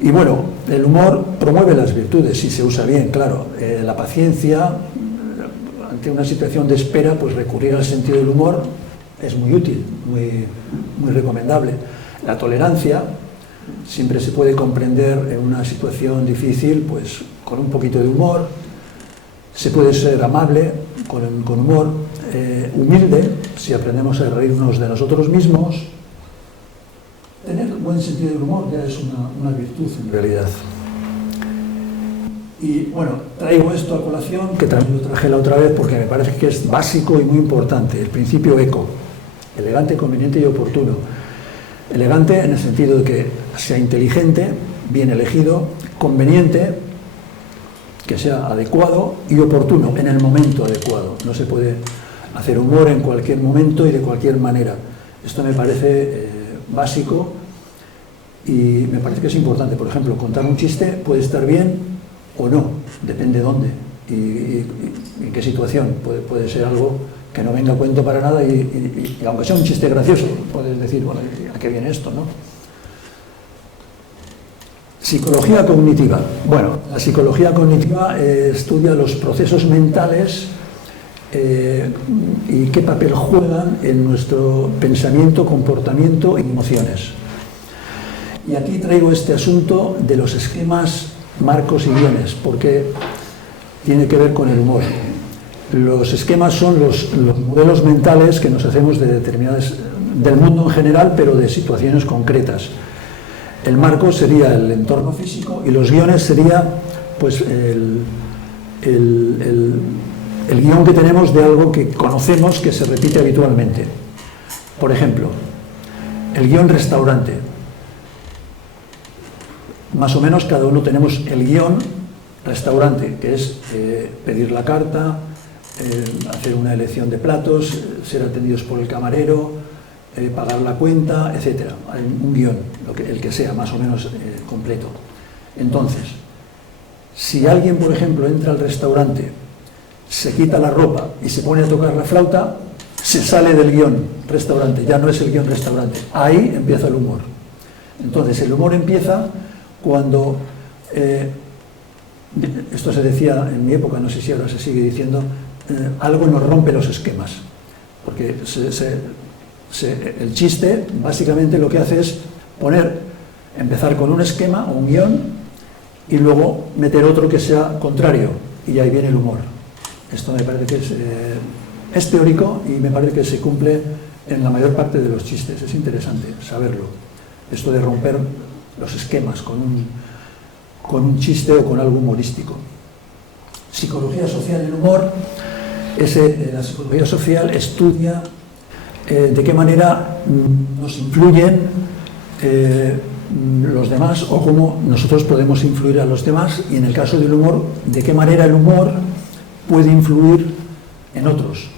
Y bueno, el humor promueve las virtudes, si se usa bien, claro. La paciencia, ante una situación de espera, pues recurrir al sentido del humor es muy útil, muy recomendable. La tolerancia siempre se puede comprender en una situación difícil, pues con un poquito de humor. Se puede ser amable con humor, humilde, si aprendemos a reírnos de nosotros mismos. Tener buen sentido del humor ya es una virtud en realidad. Y bueno, traigo esto a colación, que también lo traje la otra vez porque me parece que es básico y muy importante, el principio ECO, elegante, conveniente y oportuno. Elegante en el sentido de que sea inteligente, bien elegido, conveniente, que sea adecuado, y oportuno, en el momento adecuado. No se puede hacer humor en cualquier momento y de cualquier manera. Esto me parece básico y me parece que es importante. Por ejemplo, contar un chiste puede estar bien o no, depende de dónde y en qué situación. Puede ser algo que no venga a cuento para nada y aunque sea un chiste gracioso, puedes decir, bueno, ¿a qué viene esto, no? Psicología cognitiva. Bueno, la psicología cognitiva estudia los procesos mentales y qué papel juegan en nuestro pensamiento, comportamiento y emociones. Y aquí traigo este asunto de los esquemas, marcos y guiones, porque tiene que ver con el humor. Los esquemas son los modelos mentales que nos hacemos de determinadas, del mundo en general, pero de situaciones concretas. El marco sería el entorno físico y los guiones sería pues el guión que tenemos de algo que conocemos que se repite habitualmente. Por ejemplo, el guión restaurante. Más o menos cada uno tenemos el guión restaurante, que es pedir la carta, hacer una elección de platos, ser atendidos por el camarero, pagar la cuenta, etc. Hay un guión, el que sea, más o menos completo. Entonces, si alguien, por ejemplo, entra al restaurante, se quita la ropa y se pone a tocar la flauta, se sale del guión restaurante, ya no es el guión restaurante. Ahí empieza el humor. Entonces, el humor empieza cuando, esto se decía en mi época, no sé si ahora se sigue diciendo, algo nos rompe los esquemas. Porque el chiste básicamente lo que hace es empezar con un esquema o un guión y luego meter otro que sea contrario y ahí viene el humor. Esto me parece que es teórico y me parece que se cumple en la mayor parte de los chistes. Es interesante saberlo, esto de romper los esquemas con un chiste o con algo humorístico. Psicología social del humor. La psicología social estudia de qué manera nos influyen los demás o cómo nosotros podemos influir a los demás, y en el caso del humor, de qué manera el humor puede influir en otros.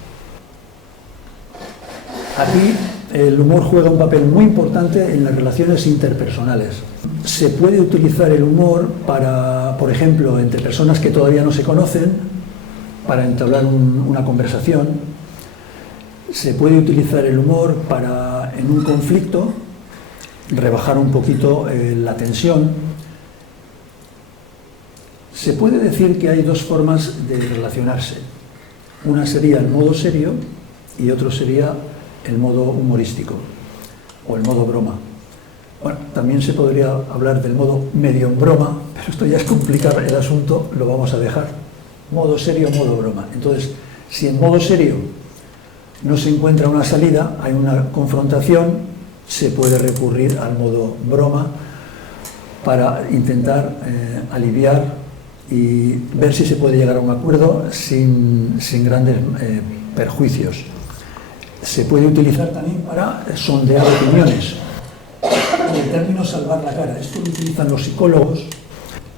Aquí el humor juega un papel muy importante en las relaciones interpersonales. Se puede utilizar el humor para, por ejemplo, entre personas que todavía no se conocen, para entablar una conversación. Se puede utilizar el humor para, en un conflicto, rebajar un poquito la tensión. Se puede decir que hay dos formas de relacionarse. Una sería el modo serio y otro sería el modo humorístico o el modo broma. Bueno, también se podría hablar del modo medio en broma, pero esto ya es complicar el asunto, lo vamos a dejar. Modo serio, modo broma. Entonces, si en modo serio no se encuentra una salida, hay una confrontación, se puede recurrir al modo broma para intentar aliviar y ver si se puede llegar a un acuerdo sin grandes perjuicios. Se puede utilizar también para sondear opiniones. El término salvar la cara, esto lo utilizan los psicólogos,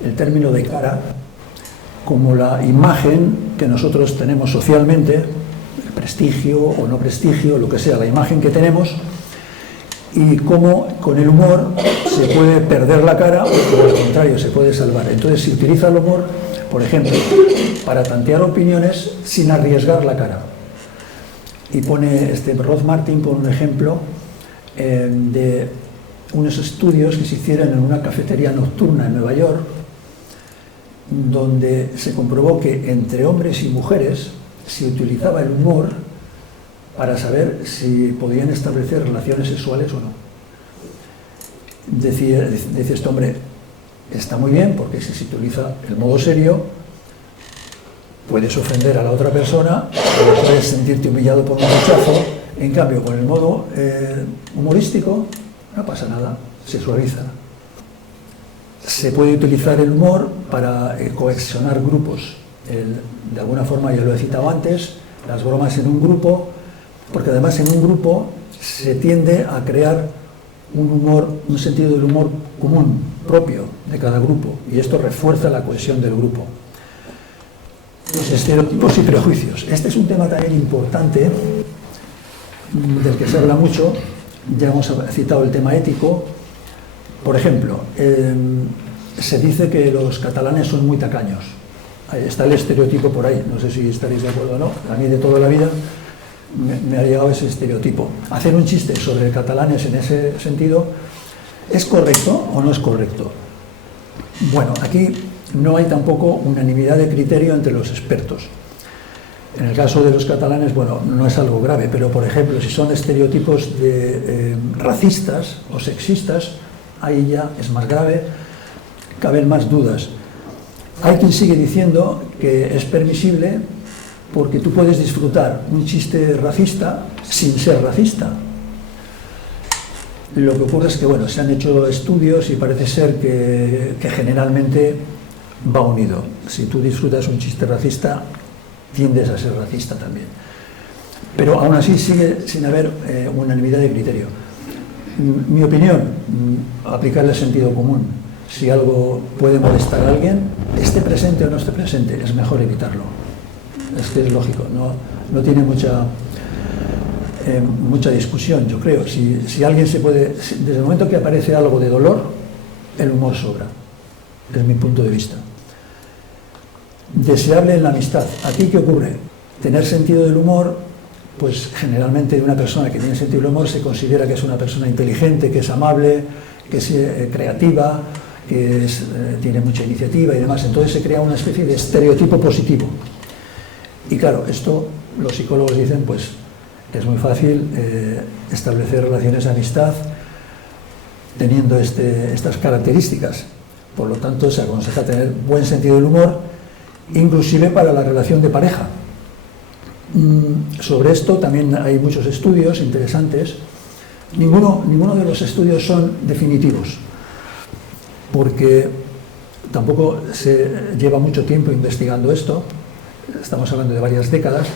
el término de cara, como la imagen que nosotros tenemos socialmente, el prestigio o no prestigio, lo que sea, la imagen que tenemos, y cómo con el humor se puede perder la cara o por el contrario se puede salvar. Entonces se utiliza el humor, por ejemplo, para tantear opiniones sin arriesgar la cara. Y pone Rod Martin, por un ejemplo, de unos estudios que se hicieron en una cafetería nocturna en Nueva York, donde se comprobó que entre hombres y mujeres se utilizaba el humor para saber si podían establecer relaciones sexuales o no. Decía este hombre, está muy bien, porque si se utiliza el modo serio, puedes ofender a la otra persona, puedes sentirte humillado por un rechazo. En cambio, con el modo humorístico, no pasa nada, se suaviza. Se puede utilizar el humor para cohesionar grupos. De alguna forma, ya lo he citado antes, las bromas en un grupo, porque además en un grupo se tiende a crear un sentido del humor común, propio de cada grupo, y esto refuerza la cohesión del grupo. Los estereotipos y prejuicios. Este es un tema también importante, del que se habla mucho. Ya hemos citado el tema ético. Por ejemplo, se dice que los catalanes son muy tacaños. Ahí está el estereotipo por ahí, no sé si estaréis de acuerdo o no. A mí de toda la vida me ha llegado ese estereotipo. Hacer un chiste sobre catalanes en ese sentido, ¿es correcto o no es correcto? Bueno, aquí no hay tampoco unanimidad de criterio entre los expertos. En el caso de los catalanes, bueno, no es algo grave, pero por ejemplo, si son estereotipos racistas o sexistas, ahí ya es más grave, caben más dudas. Hay quien sigue diciendo que es permisible porque tú puedes disfrutar un chiste racista sin ser racista. Lo que ocurre es que, bueno, se han hecho estudios y parece ser que generalmente va unido. Si tú disfrutas un chiste racista, tiendes a ser racista también. Pero aún así sigue sin haber unanimidad de criterio. Mi opinión, aplicar el sentido común. Si algo puede molestar a alguien, esté presente o no esté presente, es mejor evitarlo. Es que es lógico, no tiene mucha discusión, yo creo. Si alguien se puede... Desde el momento que aparece algo de dolor, el humor sobra. Es mi punto de vista. Deseable en la amistad. ¿Aquí qué ocurre? Tener sentido del humor, pues generalmente una persona que tiene sentido del humor se considera que es una persona inteligente, que es amable, que es creativa, que tiene mucha iniciativa y demás. Entonces se crea una especie de estereotipo positivo. Y claro, esto los psicólogos dicen, pues es muy fácil establecer relaciones de amistad teniendo estas características. Por lo tanto, se aconseja tener buen sentido del humor, inclusive para la relación de pareja. Sobre esto también hay muchos estudios interesantes. Ninguno de los estudios son definitivos, porque tampoco se lleva mucho tiempo investigando esto. Estamos hablando de varias décadas,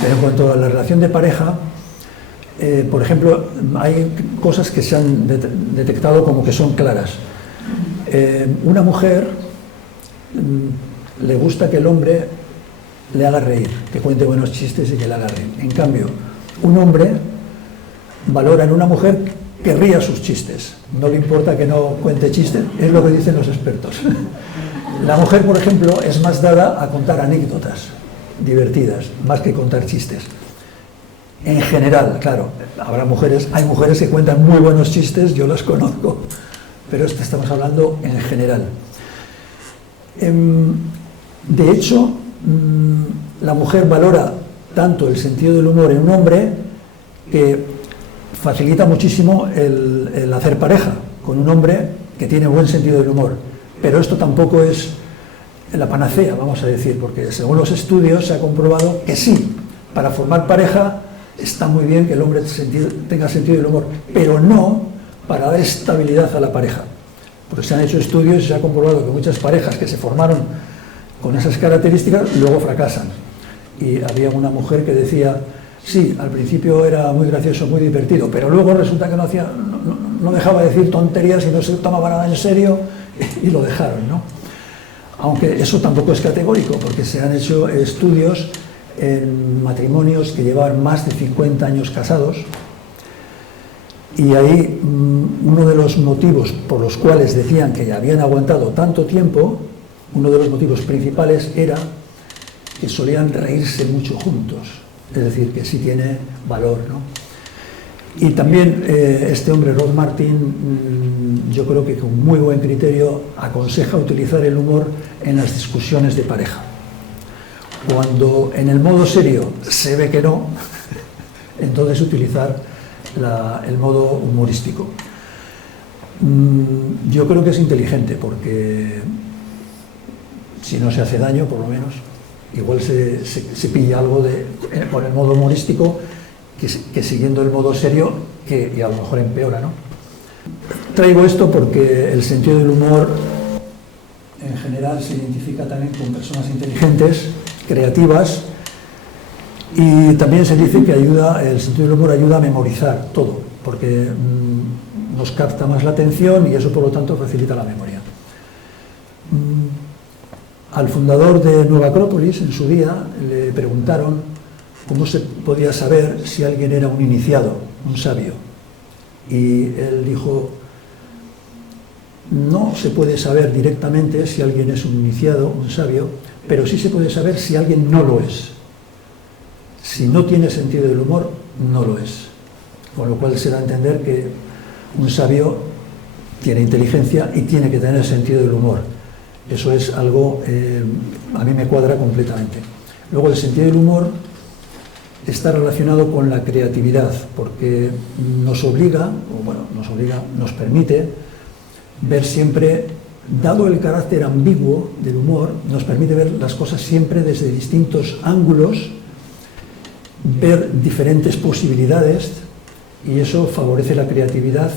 pero en cuanto a la relación de pareja, por ejemplo, hay cosas que se han detectado como que son claras. Una mujer le gusta que el hombre le haga reír, que cuente buenos chistes y que le haga reír. En cambio, un hombre valora en una mujer que ría sus chistes. No le importa que no cuente chistes, es lo que dicen los expertos. La mujer, por ejemplo, es más dada a contar anécdotas divertidas, más que contar chistes. En general, claro, hay mujeres que cuentan muy buenos chistes, yo las conozco, pero estamos hablando en general. De hecho, la mujer valora tanto el sentido del humor en un hombre que facilita muchísimo el hacer pareja con un hombre que tiene buen sentido del humor. Pero esto tampoco es la panacea, vamos a decir, porque según los estudios se ha comprobado que sí, para formar pareja está muy bien que el hombre tenga sentido del humor, pero no para dar estabilidad a la pareja. Porque se han hecho estudios y se ha comprobado que muchas parejas que se formaron con esas características luego fracasan. Y había una mujer que decía, sí, al principio era muy gracioso, muy divertido, pero luego resulta que no dejaba de decir tonterías y no se tomaba nada en serio y lo dejaron, ¿no? Aunque eso tampoco es categórico, porque se han hecho estudios en matrimonios que llevaban más de 50 años casados, y ahí uno de los motivos por los cuales decían que habían aguantado tanto tiempo, uno de los motivos principales era que solían reírse mucho juntos, es decir, que sí tiene valor, ¿no? Y también este hombre, Rod Martin, yo creo que con muy buen criterio aconseja utilizar el humor en las discusiones de pareja. Cuando en el modo serio se ve que no, entonces utilizar el modo humorístico. Yo creo que es inteligente porque si no se hace daño, por lo menos, igual se pilla algo con el modo humorístico que siguiendo el modo serio, y a lo mejor empeora, ¿no? Traigo esto porque el sentido del humor en general se identifica también con personas inteligentes, creativas, y también se dice que el sentido del humor ayuda a memorizar todo, porque nos capta más la atención y eso por lo tanto facilita la memoria. Al fundador de Nueva Acrópolis en su día le preguntaron cómo se podía saber si alguien era un iniciado, un sabio, y él dijo: no se puede saber directamente si alguien es un iniciado, un sabio, pero sí se puede saber si alguien no lo es. Si no tiene sentido del humor, no lo es. Con lo cual se da a entender que un sabio tiene inteligencia y tiene que tener sentido del humor. Eso es algo, a mí me cuadra completamente. Luego, el sentido del humor está relacionado con la creatividad, porque nos permite ver siempre, dado el carácter ambiguo del humor, nos permite ver las cosas siempre desde distintos ángulos, ver diferentes posibilidades, y eso favorece la creatividad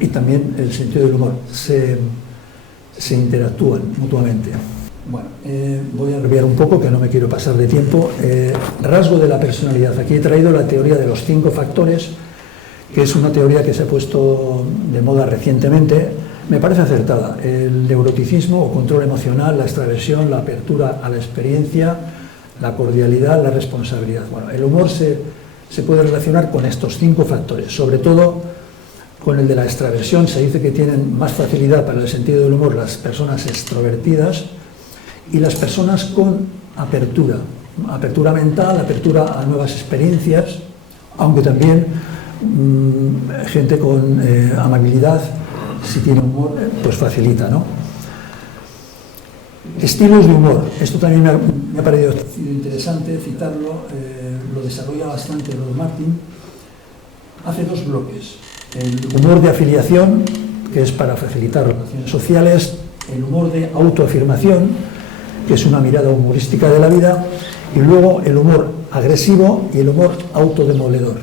y también el sentido del humor. Se interactúan mutuamente. Bueno, voy a abreviar un poco, que no me quiero pasar de tiempo. Rasgo de la personalidad. Aquí he traído la teoría de los 5 factores, que es una teoría que se ha puesto de moda recientemente. Me parece acertada. El neuroticismo o control emocional, la extraversión, la apertura a la experiencia, la cordialidad, la responsabilidad. Bueno, el humor se puede relacionar con estos 5 factores, sobre todo con el de la extraversión. Se dice que tienen más facilidad para el sentido del humor las personas extrovertidas y las personas con apertura mental, apertura a nuevas experiencias, aunque también gente con amabilidad, si tiene humor, pues facilita, ¿no? Estilos de humor. Esto también me ha parecido interesante citarlo, lo desarrolla bastante Rod Martin. Hace 2 bloques. El humor de afiliación, que es para facilitar relaciones sociales, el humor de autoafirmación, que es una mirada humorística de la vida, y luego el humor agresivo y el humor autodemoledor.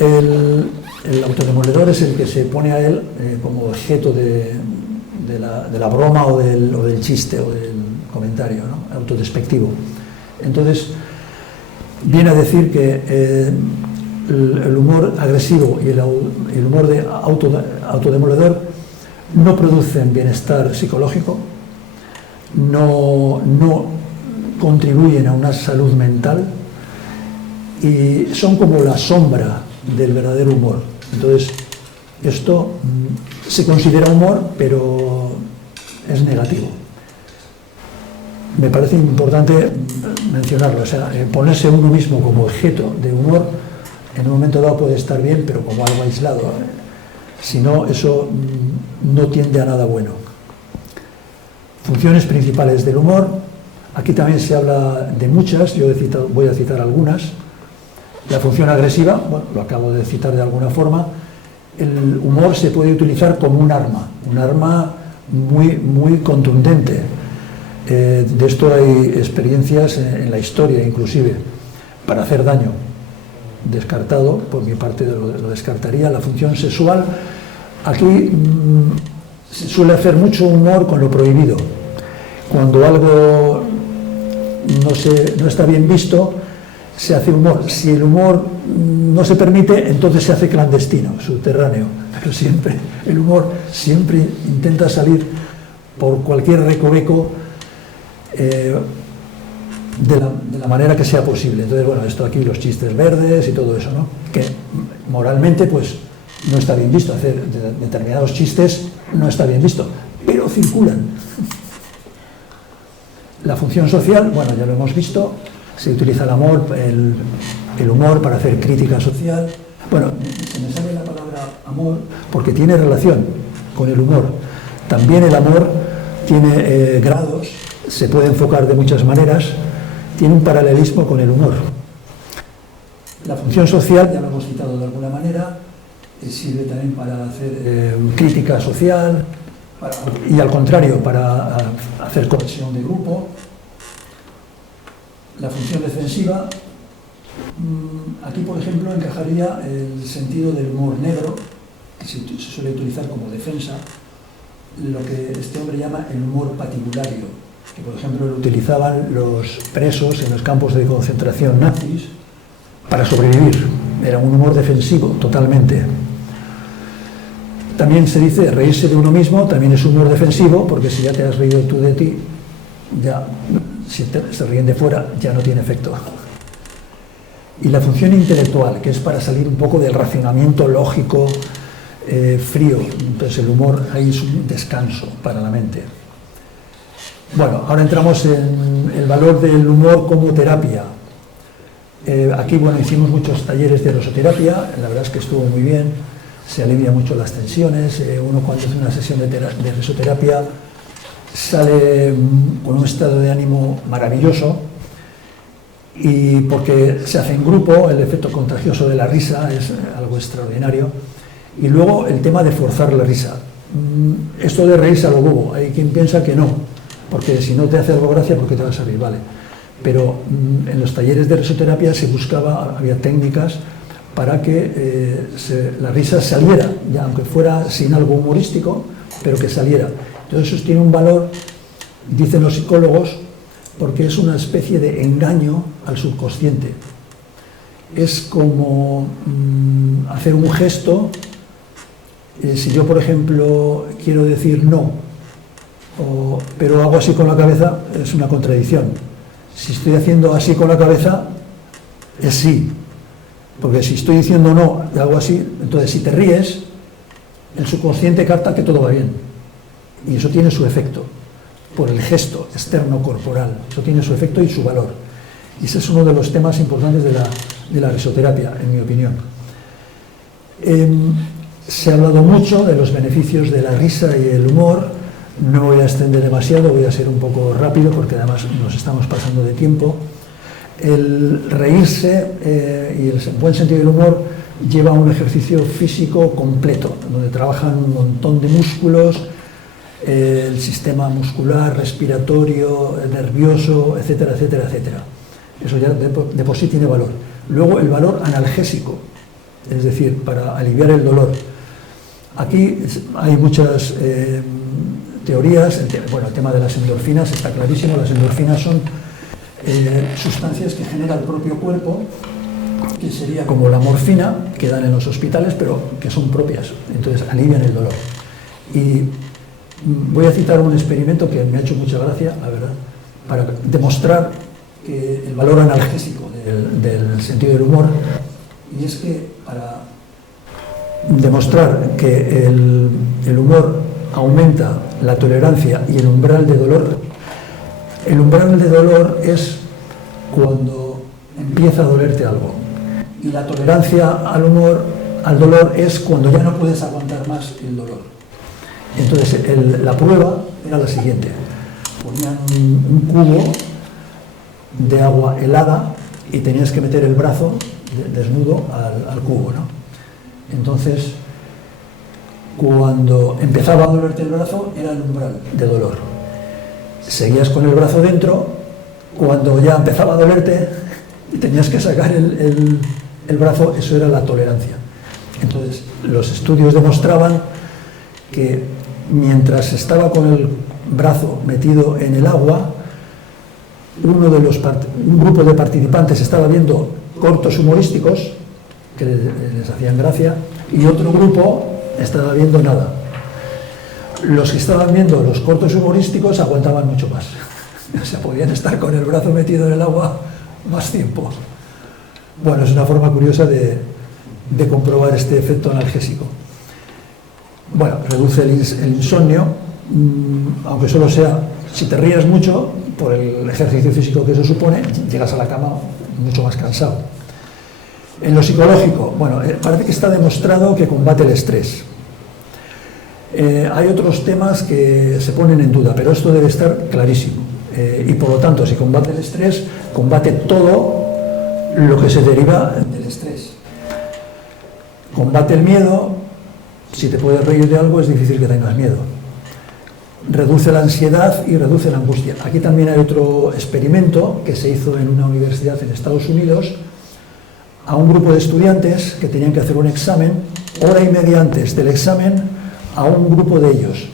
El autodemoledor es el que se pone a él como objeto de la broma o del chiste o del comentario, ¿no? Autodespectivo. Entonces, viene a decir que el humor agresivo y el humor de autodemoledor no producen bienestar psicológico, no contribuyen a una salud mental y son como la sombra del verdadero humor. Entonces, esto se considera humor, pero es negativo. Me parece importante mencionarlo, o sea, ponerse uno mismo como objeto de humor en un momento dado puede estar bien, pero como algo aislado. Si no, eso no tiende a nada bueno. Funciones principales del humor. Aquí también se habla de muchas, yo voy a citar algunas. La función agresiva, bueno, lo acabo de citar de alguna forma. El humor se puede utilizar como un arma muy, muy contundente. De esto hay experiencias en la historia, inclusive, para hacer daño. Descartado, por mi parte lo descartaría. La función sexual, aquí se suele hacer mucho humor con lo prohibido. Cuando algo no está bien visto, se hace humor. Si el humor no se permite, entonces se hace clandestino, subterráneo. Pero siempre, el humor siempre intenta salir por cualquier recoveco de la manera que sea posible. Entonces, bueno, esto aquí, los chistes verdes y todo eso, ¿no? Que moralmente, pues, no está bien visto. Hacer determinados chistes no está bien visto, pero circulan. La función social, bueno, ya lo hemos visto, se utiliza el humor para hacer crítica social. Bueno, se me sale la palabra amor porque tiene relación con el humor. También el amor tiene grados, se puede enfocar de muchas maneras, tiene un paralelismo con el humor. La función social, ya lo hemos citado de alguna manera, sirve también para hacer crítica social y al contrario, para hacer cohesión de grupo. La función defensiva, aquí por ejemplo encajaría el sentido del humor negro, que se suele utilizar como defensa, lo que este hombre llama el humor patibulario, que por ejemplo lo utilizaban los presos en los campos de concentración nazis para sobrevivir. Era un humor defensivo totalmente. También se dice reírse de uno mismo, también es humor defensivo, porque si ya te has reído tú de ti, ya si se ríen de fuera ya no tiene efecto. Y la función intelectual, que es para salir un poco del racionamiento lógico frío, entonces el humor ahí es un descanso para la mente. Bueno, ahora entramos en el valor del humor como terapia. Aquí, bueno, hicimos muchos talleres de risoterapia, la verdad es que estuvo muy bien, se alivia mucho las tensiones, uno cuando hace una sesión de risoterapia sale con un estado de ánimo maravilloso, y porque se hace en grupo, el efecto contagioso de la risa es algo extraordinario. Y luego el tema de forzar la risa. Esto de reírse a lo bobo, hay quien piensa que no, porque si no te hace algo gracia, ¿por qué te vas a reír? Vale. Pero en los talleres de risoterapia se buscaba, había técnicas para que la risa saliera, ya aunque fuera sin algo humorístico, pero que saliera. Entonces eso tiene un valor, dicen los psicólogos, porque es una especie de engaño al subconsciente. Es como hacer un gesto. Si yo, por ejemplo, quiero decir no, pero hago así con la cabeza, es una contradicción. Si estoy haciendo así con la cabeza, es sí. Porque si estoy diciendo no y hago así, entonces si te ríes, el subconsciente capta que todo va bien. Y eso tiene su efecto, por el gesto externo corporal. Eso tiene su efecto y su valor. Y ese es uno de los temas importantes de la risoterapia, en mi opinión. Se ha hablado mucho de los beneficios de la risa y el humor. No me voy a extender demasiado, voy a ser un poco rápido porque además nos estamos pasando de tiempo. El reírse y el buen sentido del humor lleva a un ejercicio físico completo, donde trabajan un montón de músculos, el sistema muscular, respiratorio, nervioso, etcétera, etcétera, etcétera. Eso ya de por sí tiene valor. Luego el valor analgésico, es decir, para aliviar el dolor. Aquí hay muchas teorías. Bueno, el tema de las endorfinas está clarísimo. Las endorfinas son sustancias que genera el propio cuerpo, que sería como la morfina que dan en los hospitales, pero que son propias, entonces alivian el dolor. Y voy a citar un experimento que me ha hecho mucha gracia, la verdad, para demostrar que el valor analgésico del sentido del humor, y es que para demostrar que el humor aumenta la tolerancia y el umbral de dolor. El umbral de dolor es cuando empieza a dolerte algo, y la tolerancia al dolor es cuando ya no puedes aguantar más el dolor. Entonces la prueba era la siguiente: ponían un cubo de agua helada y tenías que meter el brazo desnudo al cubo, ¿no? Entonces, cuando empezaba a dolerte el brazo, era el umbral de dolor. Seguías con el brazo dentro, cuando ya empezaba a dolerte y tenías que sacar el brazo, eso era la tolerancia. Entonces, los estudios demostraban que mientras estaba con el brazo metido en el agua, un grupo de participantes estaba viendo cortos humorísticos que les hacían gracia, y otro grupo estaba viendo nada. Los que estaban viendo los cortos humorísticos aguantaban mucho más. O sea, podían estar con el brazo metido en el agua más tiempo. Bueno, es una forma curiosa de comprobar este efecto analgésico. Bueno, reduce el insomnio, aunque solo sea, si te ríes mucho, por el ejercicio físico que eso supone, llegas a la cama mucho más cansado. En lo psicológico, bueno, parece que está demostrado que combate el estrés. Hay otros temas que se ponen en duda, pero esto debe estar clarísimo. Y por lo tanto, si combate el estrés, combate todo lo que se deriva del estrés. Combate el miedo. Si te puedes reír de algo, es difícil que tengas miedo. Reduce la ansiedad y reduce la angustia. Aquí también hay otro experimento que se hizo en una universidad en Estados Unidos a un grupo de estudiantes que tenían que hacer un examen. Hora y media antes del examen, a un grupo de ellos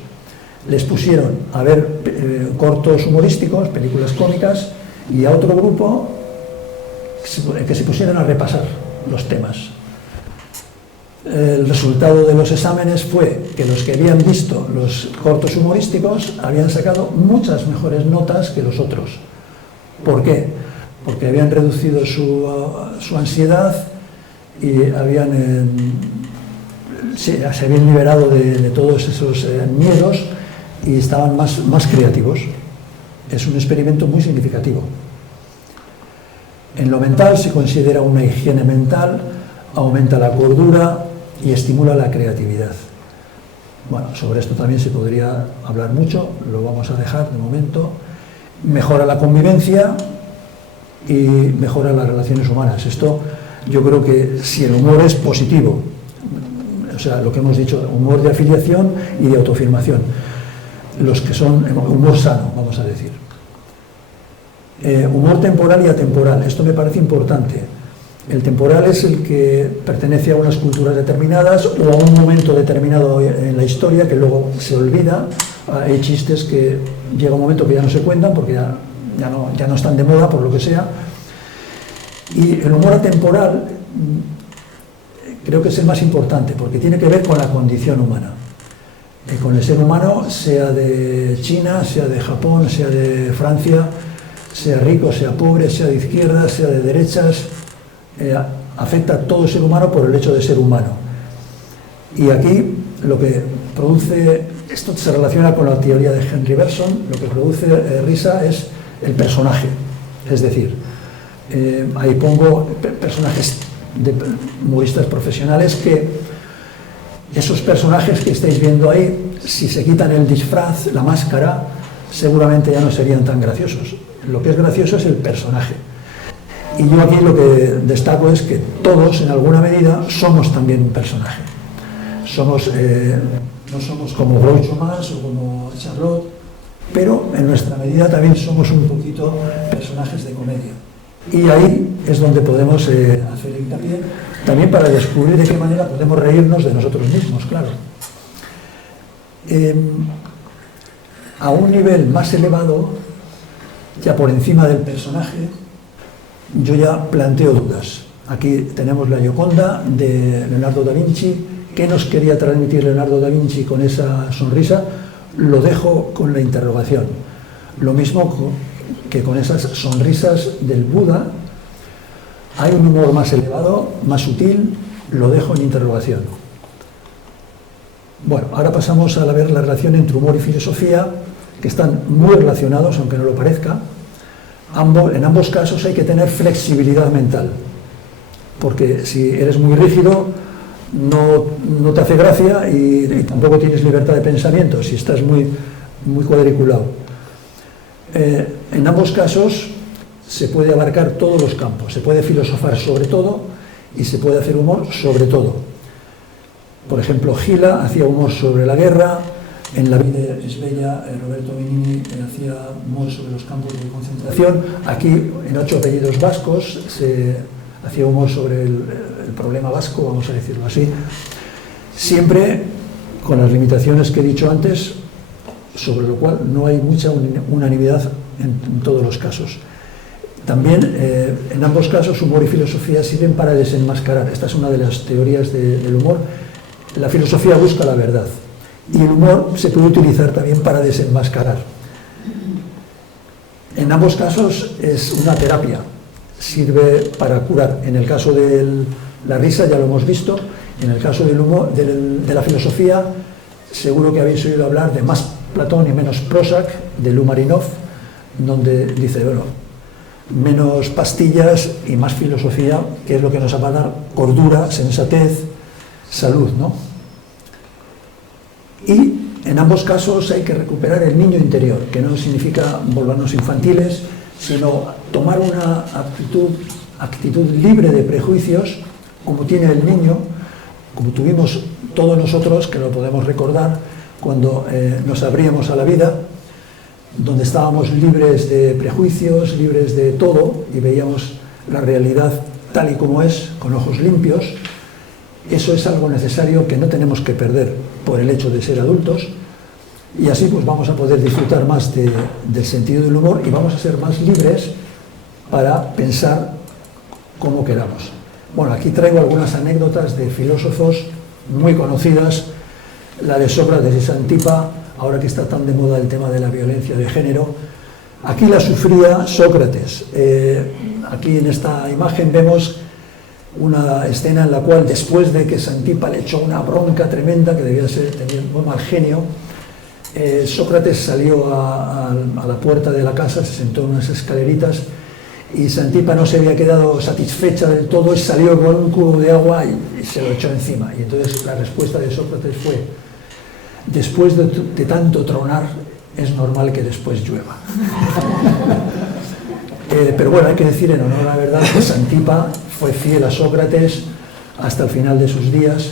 les pusieron a ver cortos humorísticos, películas cómicas, y a otro grupo que se pusieran a repasar los temas. El resultado de los exámenes fue que los que habían visto los cortos humorísticos habían sacado muchas mejores notas que los otros. ¿Por qué? Porque habían reducido su ansiedad y se habían liberado de todos esos miedos y estaban más creativos. Es un experimento muy significativo. En lo mental se considera una higiene mental, aumenta la cordura y estimula la creatividad. Bueno, sobre esto también se podría hablar mucho, lo vamos a dejar de momento. Mejora la convivencia y mejora las relaciones humanas. Esto, yo creo que si el humor es positivo, o sea, lo que hemos dicho, humor de afiliación y de autoafirmación, los que son humor sano, vamos a decir. Humor temporal y atemporal, esto me parece importante. El temporal es el que pertenece a unas culturas determinadas o a un momento determinado en la historia que luego se olvida. Hay chistes que llega un momento que ya no se cuentan porque ya no están de moda por lo que sea. Y el humor atemporal creo que es el más importante porque tiene que ver con la condición humana. Con el ser humano, sea de China, sea de Japón, sea de Francia, sea rico, sea pobre, sea de izquierdas, sea de derechas, afecta a todo ser humano por el hecho de ser humano. Y aquí lo que produce, esto se relaciona con la teoría de Henry Bergson, lo que produce risa es el personaje. Es decir, ahí pongo personajes de humoristas profesionales que esos personajes que estáis viendo ahí, si se quitan el disfraz, la máscara, seguramente ya no serían tan graciosos. Lo que es gracioso es el personaje. Y yo aquí lo que destaco es que todos, en alguna medida, somos también un personaje. No somos como Groucho Marx o como Charlotte, pero en nuestra medida también somos un poquito personajes de comedia. Y ahí es donde podemos hacer hincapié, también para descubrir de qué manera podemos reírnos de nosotros mismos, claro. A un nivel más elevado, ya por encima del personaje, yo ya planteo dudas. Aquí tenemos la Gioconda de Leonardo da Vinci. ¿Qué nos quería transmitir Leonardo da Vinci con esa sonrisa? Lo dejo con la interrogación. Lo mismo que con esas sonrisas del Buda. Hay un humor más elevado, más sutil, lo dejo en interrogación. Bueno, ahora pasamos a ver la relación entre humor y filosofía, que están muy relacionados, aunque no lo parezca. En ambos casos hay que tener flexibilidad mental, porque si eres muy rígido no te hace gracia y tampoco tienes libertad de pensamiento si estás muy cuadriculado. En ambos casos se puede abarcar todos los campos, se puede filosofar sobre todo y se puede hacer humor sobre todo. Por ejemplo, Gila hacía humor sobre la guerra. En La vida es bella, Roberto Benigni hacía humor sobre los campos de concentración. Aquí, en 8 apellidos vascos, se hacía humor sobre el problema vasco, vamos a decirlo así. Siempre con las limitaciones que he dicho antes, sobre lo cual no hay mucha unanimidad en todos los casos. También, en ambos casos, humor y filosofía sirven para desenmascarar. Esta es una de las teorías del humor. La filosofía busca la verdad. Y el humor se puede utilizar también para desenmascarar. En ambos casos es una terapia, sirve para curar. En el caso de la risa ya lo hemos visto, en el caso del humor, de la filosofía, seguro que habéis oído hablar de Más Platón y menos Prozac, de Lumarinov, donde dice, bueno, menos pastillas y más filosofía, que es lo que nos va a dar cordura, sensatez, salud, ¿no? Y en ambos casos hay que recuperar el niño interior, que no significa volvernos infantiles, sino tomar una actitud libre de prejuicios, como tiene el niño, como tuvimos todos nosotros, que lo podemos recordar, cuando nos abríamos a la vida, donde estábamos libres de prejuicios, libres de todo, y veíamos la realidad tal y como es, con ojos limpios. Eso es algo necesario que no tenemos que perder por el hecho de ser adultos, y así pues vamos a poder disfrutar más del sentido del humor y vamos a ser más libres para pensar como queramos. Bueno, aquí traigo algunas anécdotas de filósofos muy conocidas, la de Sócrates y Xantipa, ahora que está tan de moda el tema de la violencia de género. Aquí la sufría Sócrates. Aquí en esta imagen vemos una escena en la cual, después de que Xantipa le echó una bronca tremenda, que debía ser, tenía muy mal genio, Sócrates salió a la puerta de la casa, se sentó en unas escaleritas, y Xantipa no se había quedado satisfecha del todo y salió con un cubo de agua y se lo echó encima. Y entonces la respuesta de Sócrates fue: después de tanto tronar, es normal que después llueva. Pero bueno, hay que decir en honor a la verdad que Xantipa fue fiel a Sócrates hasta el final de sus días.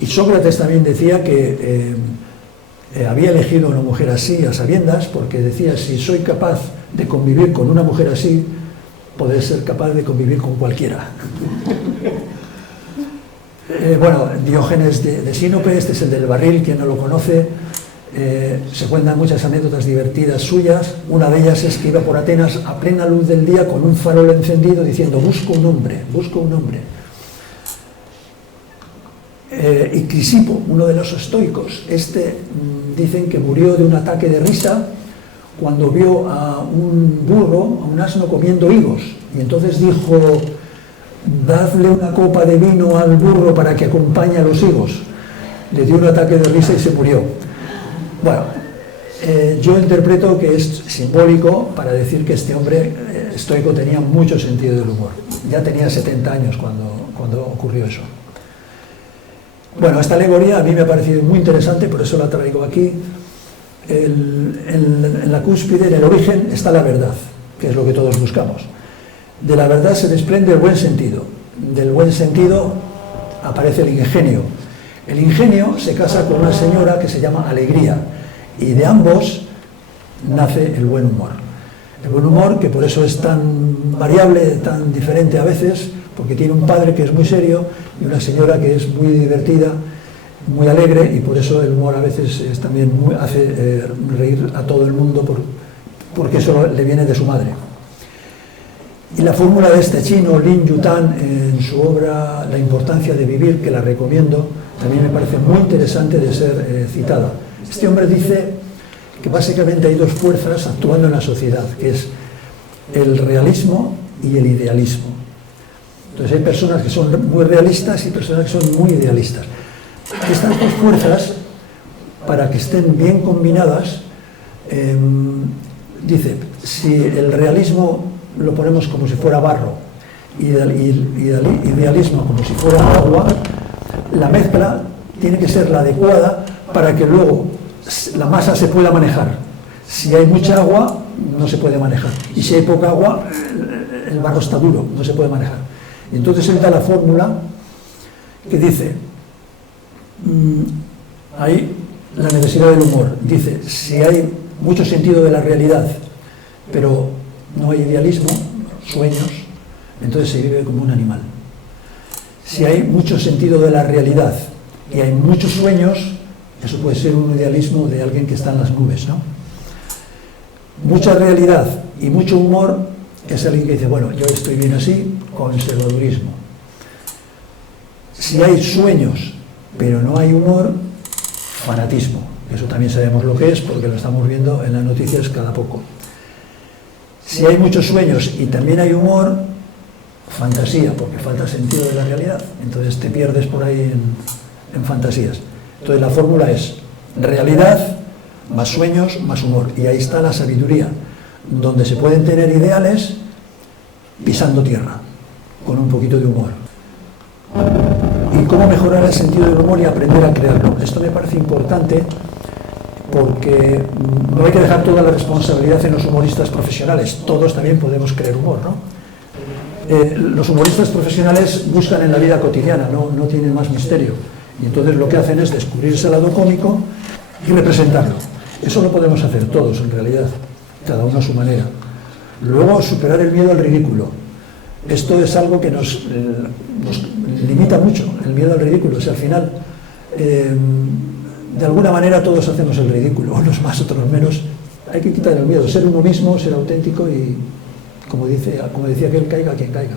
Y Sócrates también decía que había elegido a una mujer así a sabiendas, porque decía: si soy capaz de convivir con una mujer así, podré ser capaz de convivir con cualquiera. Bueno, Diógenes de Sinope, este es el del barril, quien no lo conoce. Se cuentan muchas anécdotas divertidas suyas. Una de ellas es que iba por Atenas a plena luz del día con un farol encendido diciendo: busco un hombre, busco un hombre. Y Crisipo, uno de los estoicos, dicen que murió de un ataque de risa cuando vio a un burro, a un asno comiendo higos, y entonces dijo: dadle una copa de vino al burro para que acompañe a los higos. Le dio un ataque de risa y se murió. Bueno, yo interpreto que es simbólico para decir que este hombre estoico tenía mucho sentido del humor. Ya tenía 70 años cuando ocurrió eso. Bueno, esta alegoría a mí me ha parecido muy interesante, por eso la traigo aquí. En la cúspide, en el origen, está la verdad, que es lo que todos buscamos. De la verdad se desprende el buen sentido. Del buen sentido aparece el ingenio. El ingenio se casa con una señora que se llama Alegría, y de ambos nace el buen humor. El buen humor, que por eso es tan variable, tan diferente a veces, porque tiene un padre que es muy serio y una señora que es muy divertida, muy alegre, y por eso el humor a veces también hace reír a todo el mundo, porque eso le viene de su madre. Y la fórmula de este chino, Lin Yutang, en su obra La importancia de vivir, que la recomiendo, también me parece muy interesante de ser citada. Este hombre dice que básicamente hay dos fuerzas actuando en la sociedad, que es el realismo y el idealismo. Entonces hay personas que son muy realistas y personas que son muy idealistas. Estas dos fuerzas, para que estén bien combinadas, dice, si el realismo lo ponemos como si fuera barro y idealismo como si fuera agua, la mezcla tiene que ser la adecuada para que luego la masa se pueda manejar. Si hay mucha agua, no se puede manejar. Y si hay poca agua, el barro está duro, no se puede manejar. Y entonces él da la fórmula que dice, hay la necesidad del humor. Dice, si hay mucho sentido de la realidad, pero no hay idealismo, sueños, entonces se vive como un animal. Si hay mucho sentido de la realidad y hay muchos sueños, eso puede ser un idealismo de alguien que está en las nubes, ¿no? Mucha realidad y mucho humor es alguien que dice, bueno, yo estoy bien así, conservadurismo. Si hay sueños pero no hay humor, fanatismo. Eso también sabemos lo que es porque lo estamos viendo en las noticias cada poco. Si hay muchos sueños y también hay humor, fantasía, porque falta sentido de la realidad. Entonces te pierdes por ahí en fantasías. Entonces la fórmula es realidad más sueños más humor. Y ahí está la sabiduría, donde se pueden tener ideales, pisando tierra, con un poquito de humor. Y cómo mejorar el sentido del humor y aprender a crearlo. Esto me parece importante porque no hay que dejar toda la responsabilidad en los humoristas profesionales. Todos también podemos crear humor, ¿no? Los humoristas profesionales buscan en la vida cotidiana, no tienen más misterio. Y entonces lo que hacen es descubrir ese lado cómico y representarlo. Eso lo podemos hacer todos, en realidad, cada uno a su manera. Luego, superar el miedo al ridículo. Esto es algo que nos limita mucho, el miedo al ridículo. O sea, al final, de alguna manera todos hacemos el ridículo, unos más, otros menos. Hay que quitar el miedo, ser uno mismo, ser auténtico y, como decía aquel, caiga quien caiga.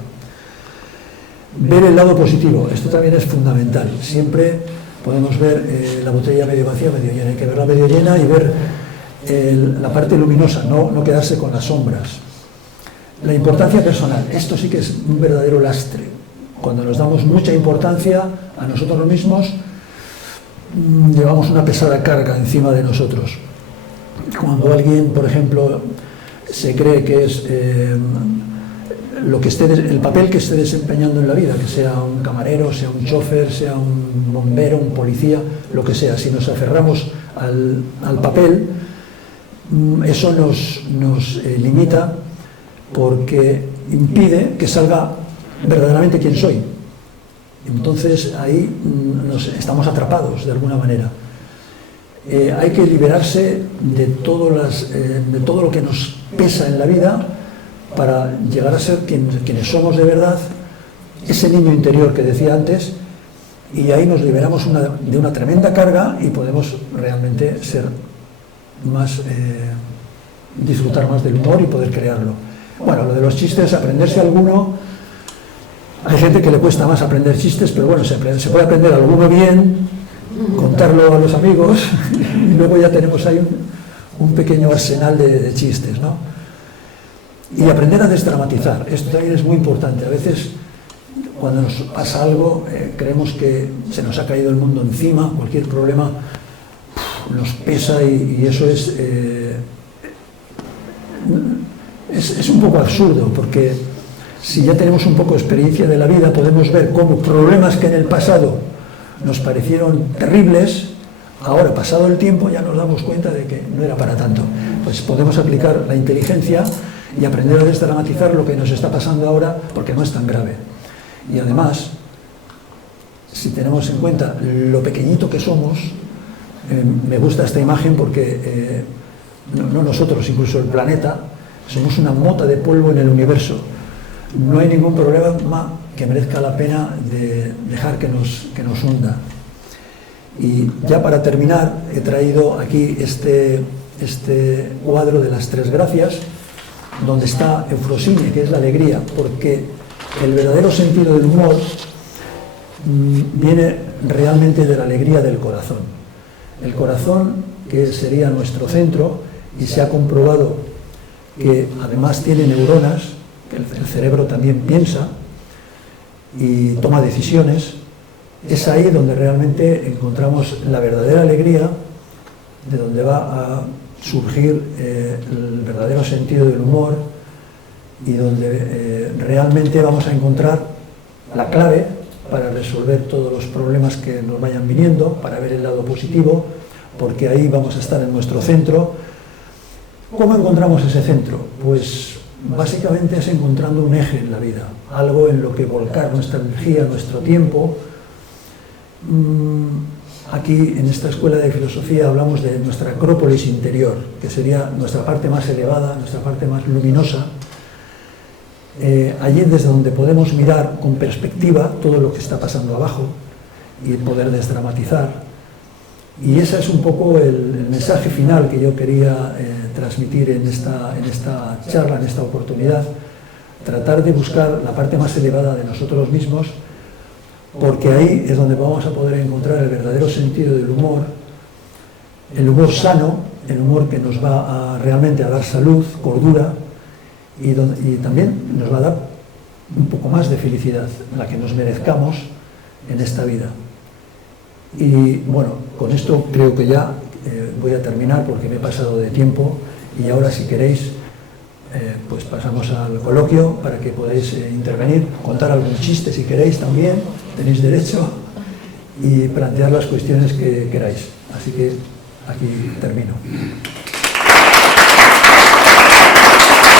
Ver el lado positivo, esto también es fundamental. Siempre podemos ver la botella medio vacía, medio llena. Hay que verla medio llena y ver la parte luminosa, no quedarse con las sombras. La importancia personal, esto sí que es un verdadero lastre. Cuando nos damos mucha importancia a nosotros mismos, llevamos una pesada carga encima de nosotros. Cuando alguien, por ejemplo, se cree que es el papel que esté desempeñando en la vida, que sea un camarero, sea un chofer, sea un bombero, un policía, lo que sea, si nos aferramos al papel, eso nos limita porque impide que salga verdaderamente quien soy. Entonces ahí estamos atrapados de alguna manera. Hay que liberarse de todo lo que nos pesa en la vida para llegar a ser quienes somos de verdad, ese niño interior que decía antes, y ahí nos liberamos de una tremenda carga y podemos realmente ser más, disfrutar más del humor y poder crearlo. Bueno, lo de los chistes, aprenderse alguno, hay gente que le cuesta más aprender chistes, pero bueno, se puede aprender alguno bien, contarlo a los amigos y luego ya tenemos ahí un pequeño arsenal de chistes, ¿no? Y aprender a desdramatizar, esto también es muy importante. A veces cuando nos pasa algo creemos que se nos ha caído el mundo encima, cualquier problema nos pesa y eso es un poco absurdo, porque si ya tenemos un poco de experiencia de la vida podemos ver cómo problemas que en el pasado nos parecieron terribles, ahora pasado el tiempo ya nos damos cuenta de que no era para tanto. Pues podemos aplicar la inteligencia y aprender a desdramatizar lo que nos está pasando ahora porque no es tan grave. Y además, si tenemos en cuenta lo pequeñito que somos, me gusta esta imagen porque no nosotros, incluso el planeta, somos una mota de polvo en el universo. No hay ningún problema que merezca la pena de dejar que nos hunda. Y ya para terminar, he traído aquí este cuadro de las tres gracias, donde está Eufrosine, que es la alegría, porque el verdadero sentido del humor viene realmente de la alegría del corazón. El corazón, que sería nuestro centro, y se ha comprobado que además tiene neuronas, que el cerebro también piensa y toma decisiones, es ahí donde realmente encontramos la verdadera alegría, de donde va a surgir el verdadero sentido del humor y donde realmente vamos a encontrar la clave para resolver todos los problemas que nos vayan viniendo, para ver el lado positivo, porque ahí vamos a estar en nuestro centro. ¿Cómo encontramos ese centro? Pues básicamente es encontrando un eje en la vida, algo en lo que volcar nuestra energía, nuestro tiempo. Aquí en esta escuela de filosofía hablamos de nuestra acrópolis interior, que sería nuestra parte más elevada, nuestra parte más luminosa, allí desde donde podemos mirar con perspectiva todo lo que está pasando abajo y poder desdramatizar. Y ese es un poco el mensaje final que yo quería transmitir en esta charla, en esta oportunidad, tratar de buscar la parte más elevada de nosotros mismos, porque ahí es donde vamos a poder encontrar el verdadero sentido del humor, el humor sano, el humor que nos va realmente a dar salud, cordura, y también nos va a dar un poco más de felicidad, la que nos merezcamos en esta vida. Y bueno, con esto creo que ya voy a terminar porque me he pasado de tiempo y ahora si queréis pues pasamos al coloquio para que podáis intervenir, contar algún chiste si queréis también, tenéis derecho, y plantear las cuestiones que queráis. Así que aquí termino.